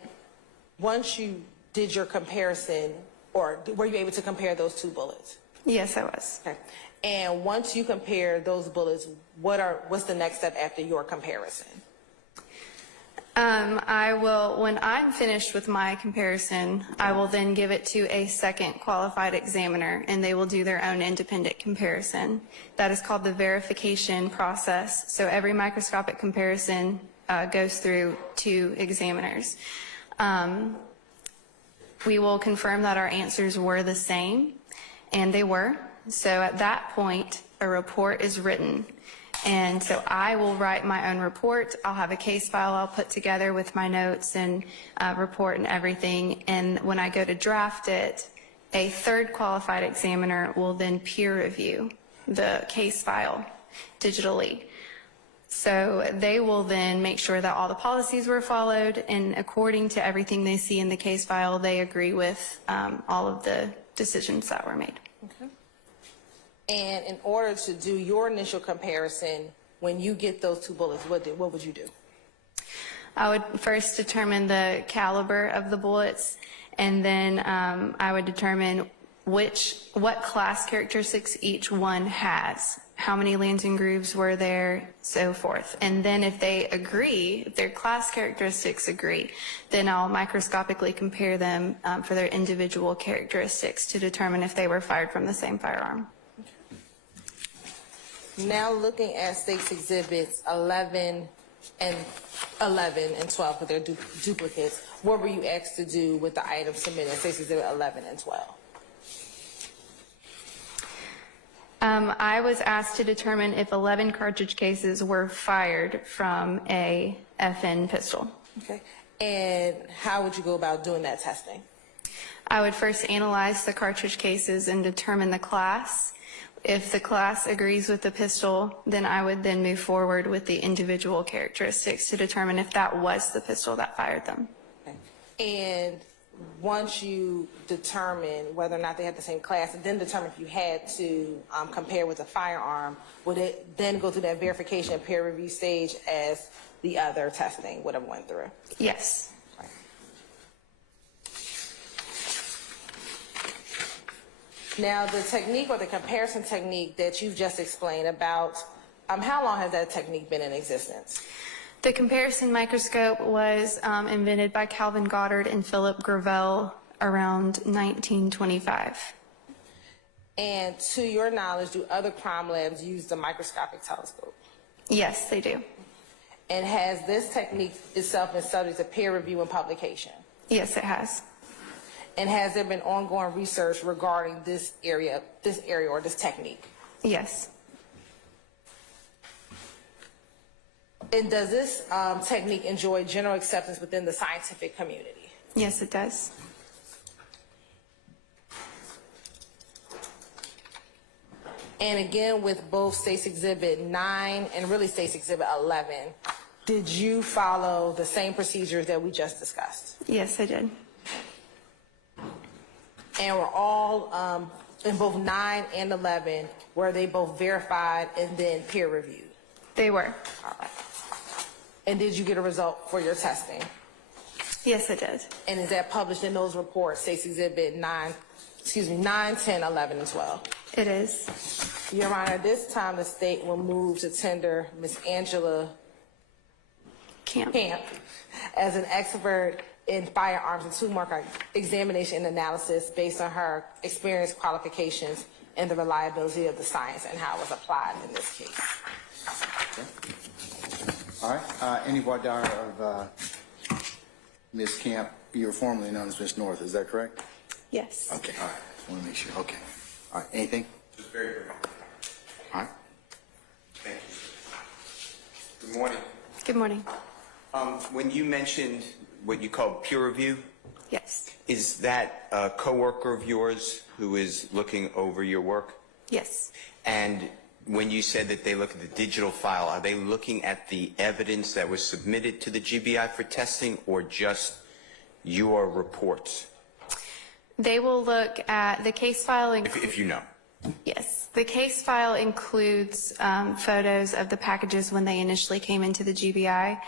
once you did your comparison, or were you able to compare those two bullets? Yes, I was. Okay. And once you compare those bullets, what's the next step after your comparison? When I'm finished with my comparison, I will then give it to a second qualified examiner, and they will do their own independent comparison. That is called the verification process. So every microscopic comparison goes through 2 examiners. We will confirm that our answers were the same, and they were. So at that point, a report is written. And so I will write my own report. I'll have a case file I'll put together with my notes and report and everything. And when I go to draft it, a third qualified examiner will then peer review the case file digitally. So they will then make sure that all the policies were followed, and according to everything they see in the case file, they agree with all of the decisions that were made. Okay. And in order to do your initial comparison, when you get those 2 bullets, what would you do? I would first determine the caliber of the bullets, and then I would determine what class characteristics each one has, how many lands and grooves were there, so forth. And then if they agree, if their class characteristics agree, then I'll microscopically compare them for their individual characteristics to determine if they were fired from the same firearm. Now looking at State's Exhibits 11 and 12, but they're duplicates, what were you asked to do with the items submitted in State's Exhibit 11 and 12? I was asked to determine if 11 cartridge cases were fired from a FN pistol. Okay. And how would you go about doing that testing? I would first analyze the cartridge cases and determine the class. If the class agrees with the pistol, then I would then move forward with the individual characteristics to determine if that was the pistol that fired them. Okay. And once you determine whether or not they had the same class, and then determine if you had to compare with a firearm, would it then go through that verification and peer review stage as the other testing would have went through? Yes. Right. Now, the technique or the comparison technique that you've just explained about, how long has that technique been in existence? The comparison microscope was invented by Calvin Goddard and Philip Gravel around 1925. And to your knowledge, do other crime labs use the microscopic telescope? Yes, they do. And has this technique itself been subject to peer review and publication? Yes, it has. And has there been ongoing research regarding this area or this technique? Yes. And does this technique enjoy general acceptance within the scientific community? Yes, it does. And again, with both State's Exhibit 9 and really State's Exhibit 11, did you follow the same procedures that we just discussed? Yes, I did. And were all, in both 9 and 11, were they both verified and then peer reviewed? They were. All right. And did you get a result for your testing? Yes, I did. And is that published in those reports, State's Exhibit 9, 10, 11, and 12? It is. Your Honor, this time the state will move to tender Ms. Angela Camp. as an expert in firearms and tool-mark examination and analysis based on her experience, qualifications, and the reliability of the science and how it was applied in this case. All right, any voir dire of Ms. Camp, you were formerly known as Ms. North, is that correct? Yes. Okay, all right, just want to make sure, okay. All right, anything? Just very brief. All right. Thank you. Good morning. Good morning. When you mentioned what you call peer review, Yes. is that a coworker of yours who is looking over your work? Yes. And when you said that they look at the digital file, are they looking at the evidence that was submitted to the GBI for testing or just your reports? They will look at the case file. If you know. Yes, the case file includes photos of the packages when they initially came into the GBI.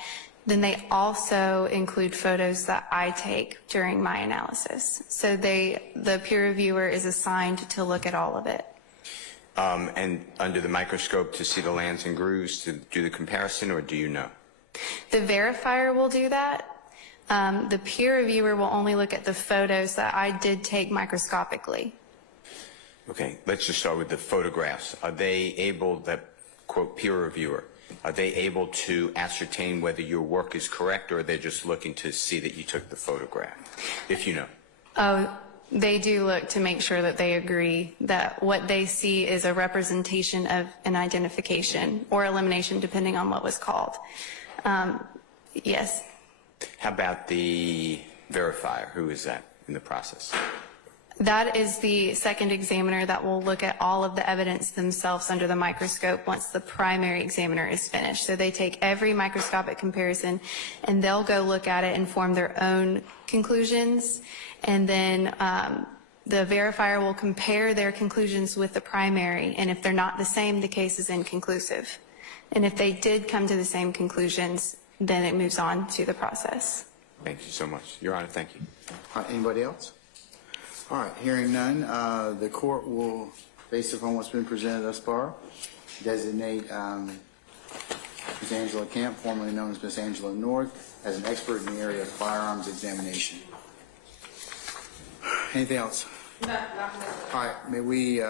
Then they also include photos that I take during my analysis. So the peer reviewer is assigned to look at all of it. And under the microscope to see the lands and grooves to do the comparison, or do you know? The verifier will do that. The peer reviewer will only look at the photos that I did take microscopically. Okay, let's just start with the photographs. Are they able, that quote peer reviewer, are they able to ascertain whether your work is correct, or are they just looking to see that you took the photograph, if you know? Oh, they do look to make sure that they agree that what they see is a representation of an identification or elimination, depending on what was called. Yes. How about the verifier? Who is that in the process? That is the second examiner that will look at all of the evidence themselves under the microscope once the primary examiner is finished. So they take every microscopic comparison and they'll go look at it and form their own conclusions. And then the verifier will compare their conclusions with the primary. And if they're not the same, the case is inconclusive. And if they did come to the same conclusions, then it moves on to the process. Thank you so much. Your Honor, thank you. Anybody else? All right, hearing none, the court will, based upon what's been presented thus far, designate Ms. Angela Camp, formerly known as Ms. Angela North, as an expert in the area of firearms examination. Anything else? No, not All right, may we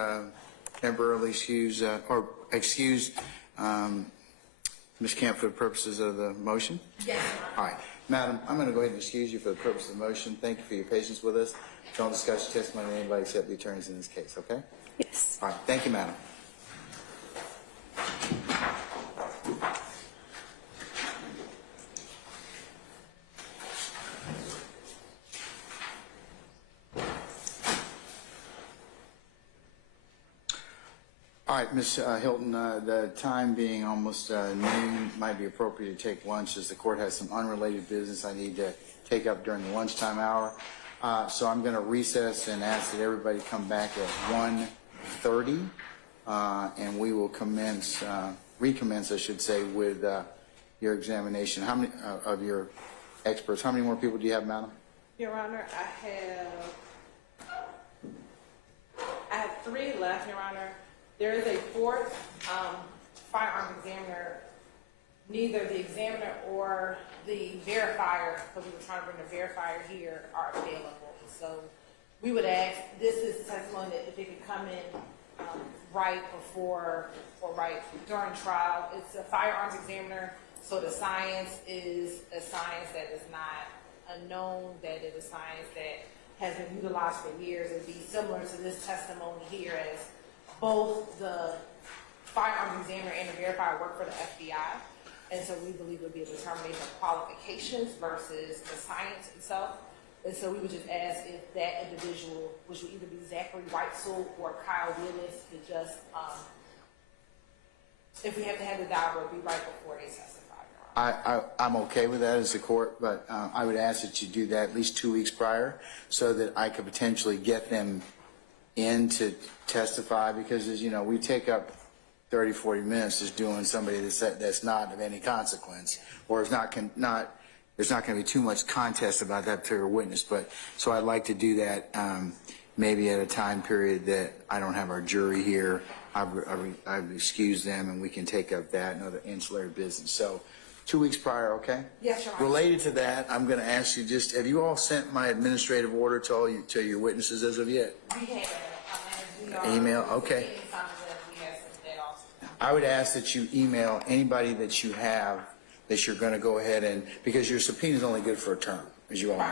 temporarily excuse Ms. Camp for the purposes of the motion? Yes. All right, Madam, I'm going to go ahead and excuse you for the purpose of the motion. Thank you for your patience with us. Don't discuss your testimony with anybody except the attorneys in this case, okay? Yes. All right, thank you, Madam. All right, Ms. Hilton, the time being almost noon, might be appropriate to take lunch as the court has some unrelated business I need to take up during the lunchtime hour. So I'm going to recess and ask that everybody come back at 1:30, and we will recommence, I should say, with your examination. How many of your experts? How many more people do you have, Madam? Your Honor, I have 3 left, Your Honor. There is a 4th firearm examiner. Neither the examiner or the verifier, because we were trying to bring the verifier here, are available. So we would ask, this is testimony that if it could come in right before or right during trial. It's a firearms examiner, so the science is a science that is not unknown, that is a science that has been utilized for years. It'd be similar to this testimony here, as both the firearms examiner and the verifier work for the FBI. And so we believe it would be a determination of qualifications versus the science itself. And so we would just ask if that individual, which would either be Zachary Weitzel or Kyle Willis, to just, if we have to have the dialogue, be right before they testify. I'm okay with that as a court, but I would ask that you do that at least 2 weeks prior so that I could potentially get them in to testify, because, as you know, we take up 30, 40 minutes just doing somebody that's not of any consequence, or is there's not going to be too much contest about that particular witness. But so I'd like to do that maybe at a time period that I don't have our jury here. I've excused them, and we can take up that and other ancillary business. So 2 weeks prior, okay? Yes, Your Honor. Related to that, I'm going to ask you just, have you all sent my administrative order to your witnesses as of yet? We have, Email, okay. I would ask that you email anybody that you have that you're going to go ahead and, because your subpoena is only good for a term, as you all know.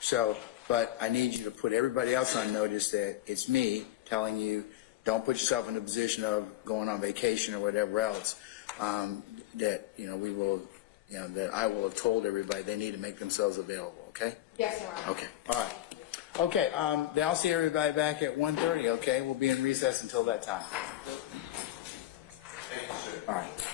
So, but I need you to put everybody else on notice that it's me telling you, don't put yourself in a position of going on vacation or whatever else, that, we will, that I will have told everybody they need to make themselves available, okay? Yes, Your Honor. Okay, all right. Okay, then I'll see everybody back at 1:30, okay? We'll be in recess until that time. All right.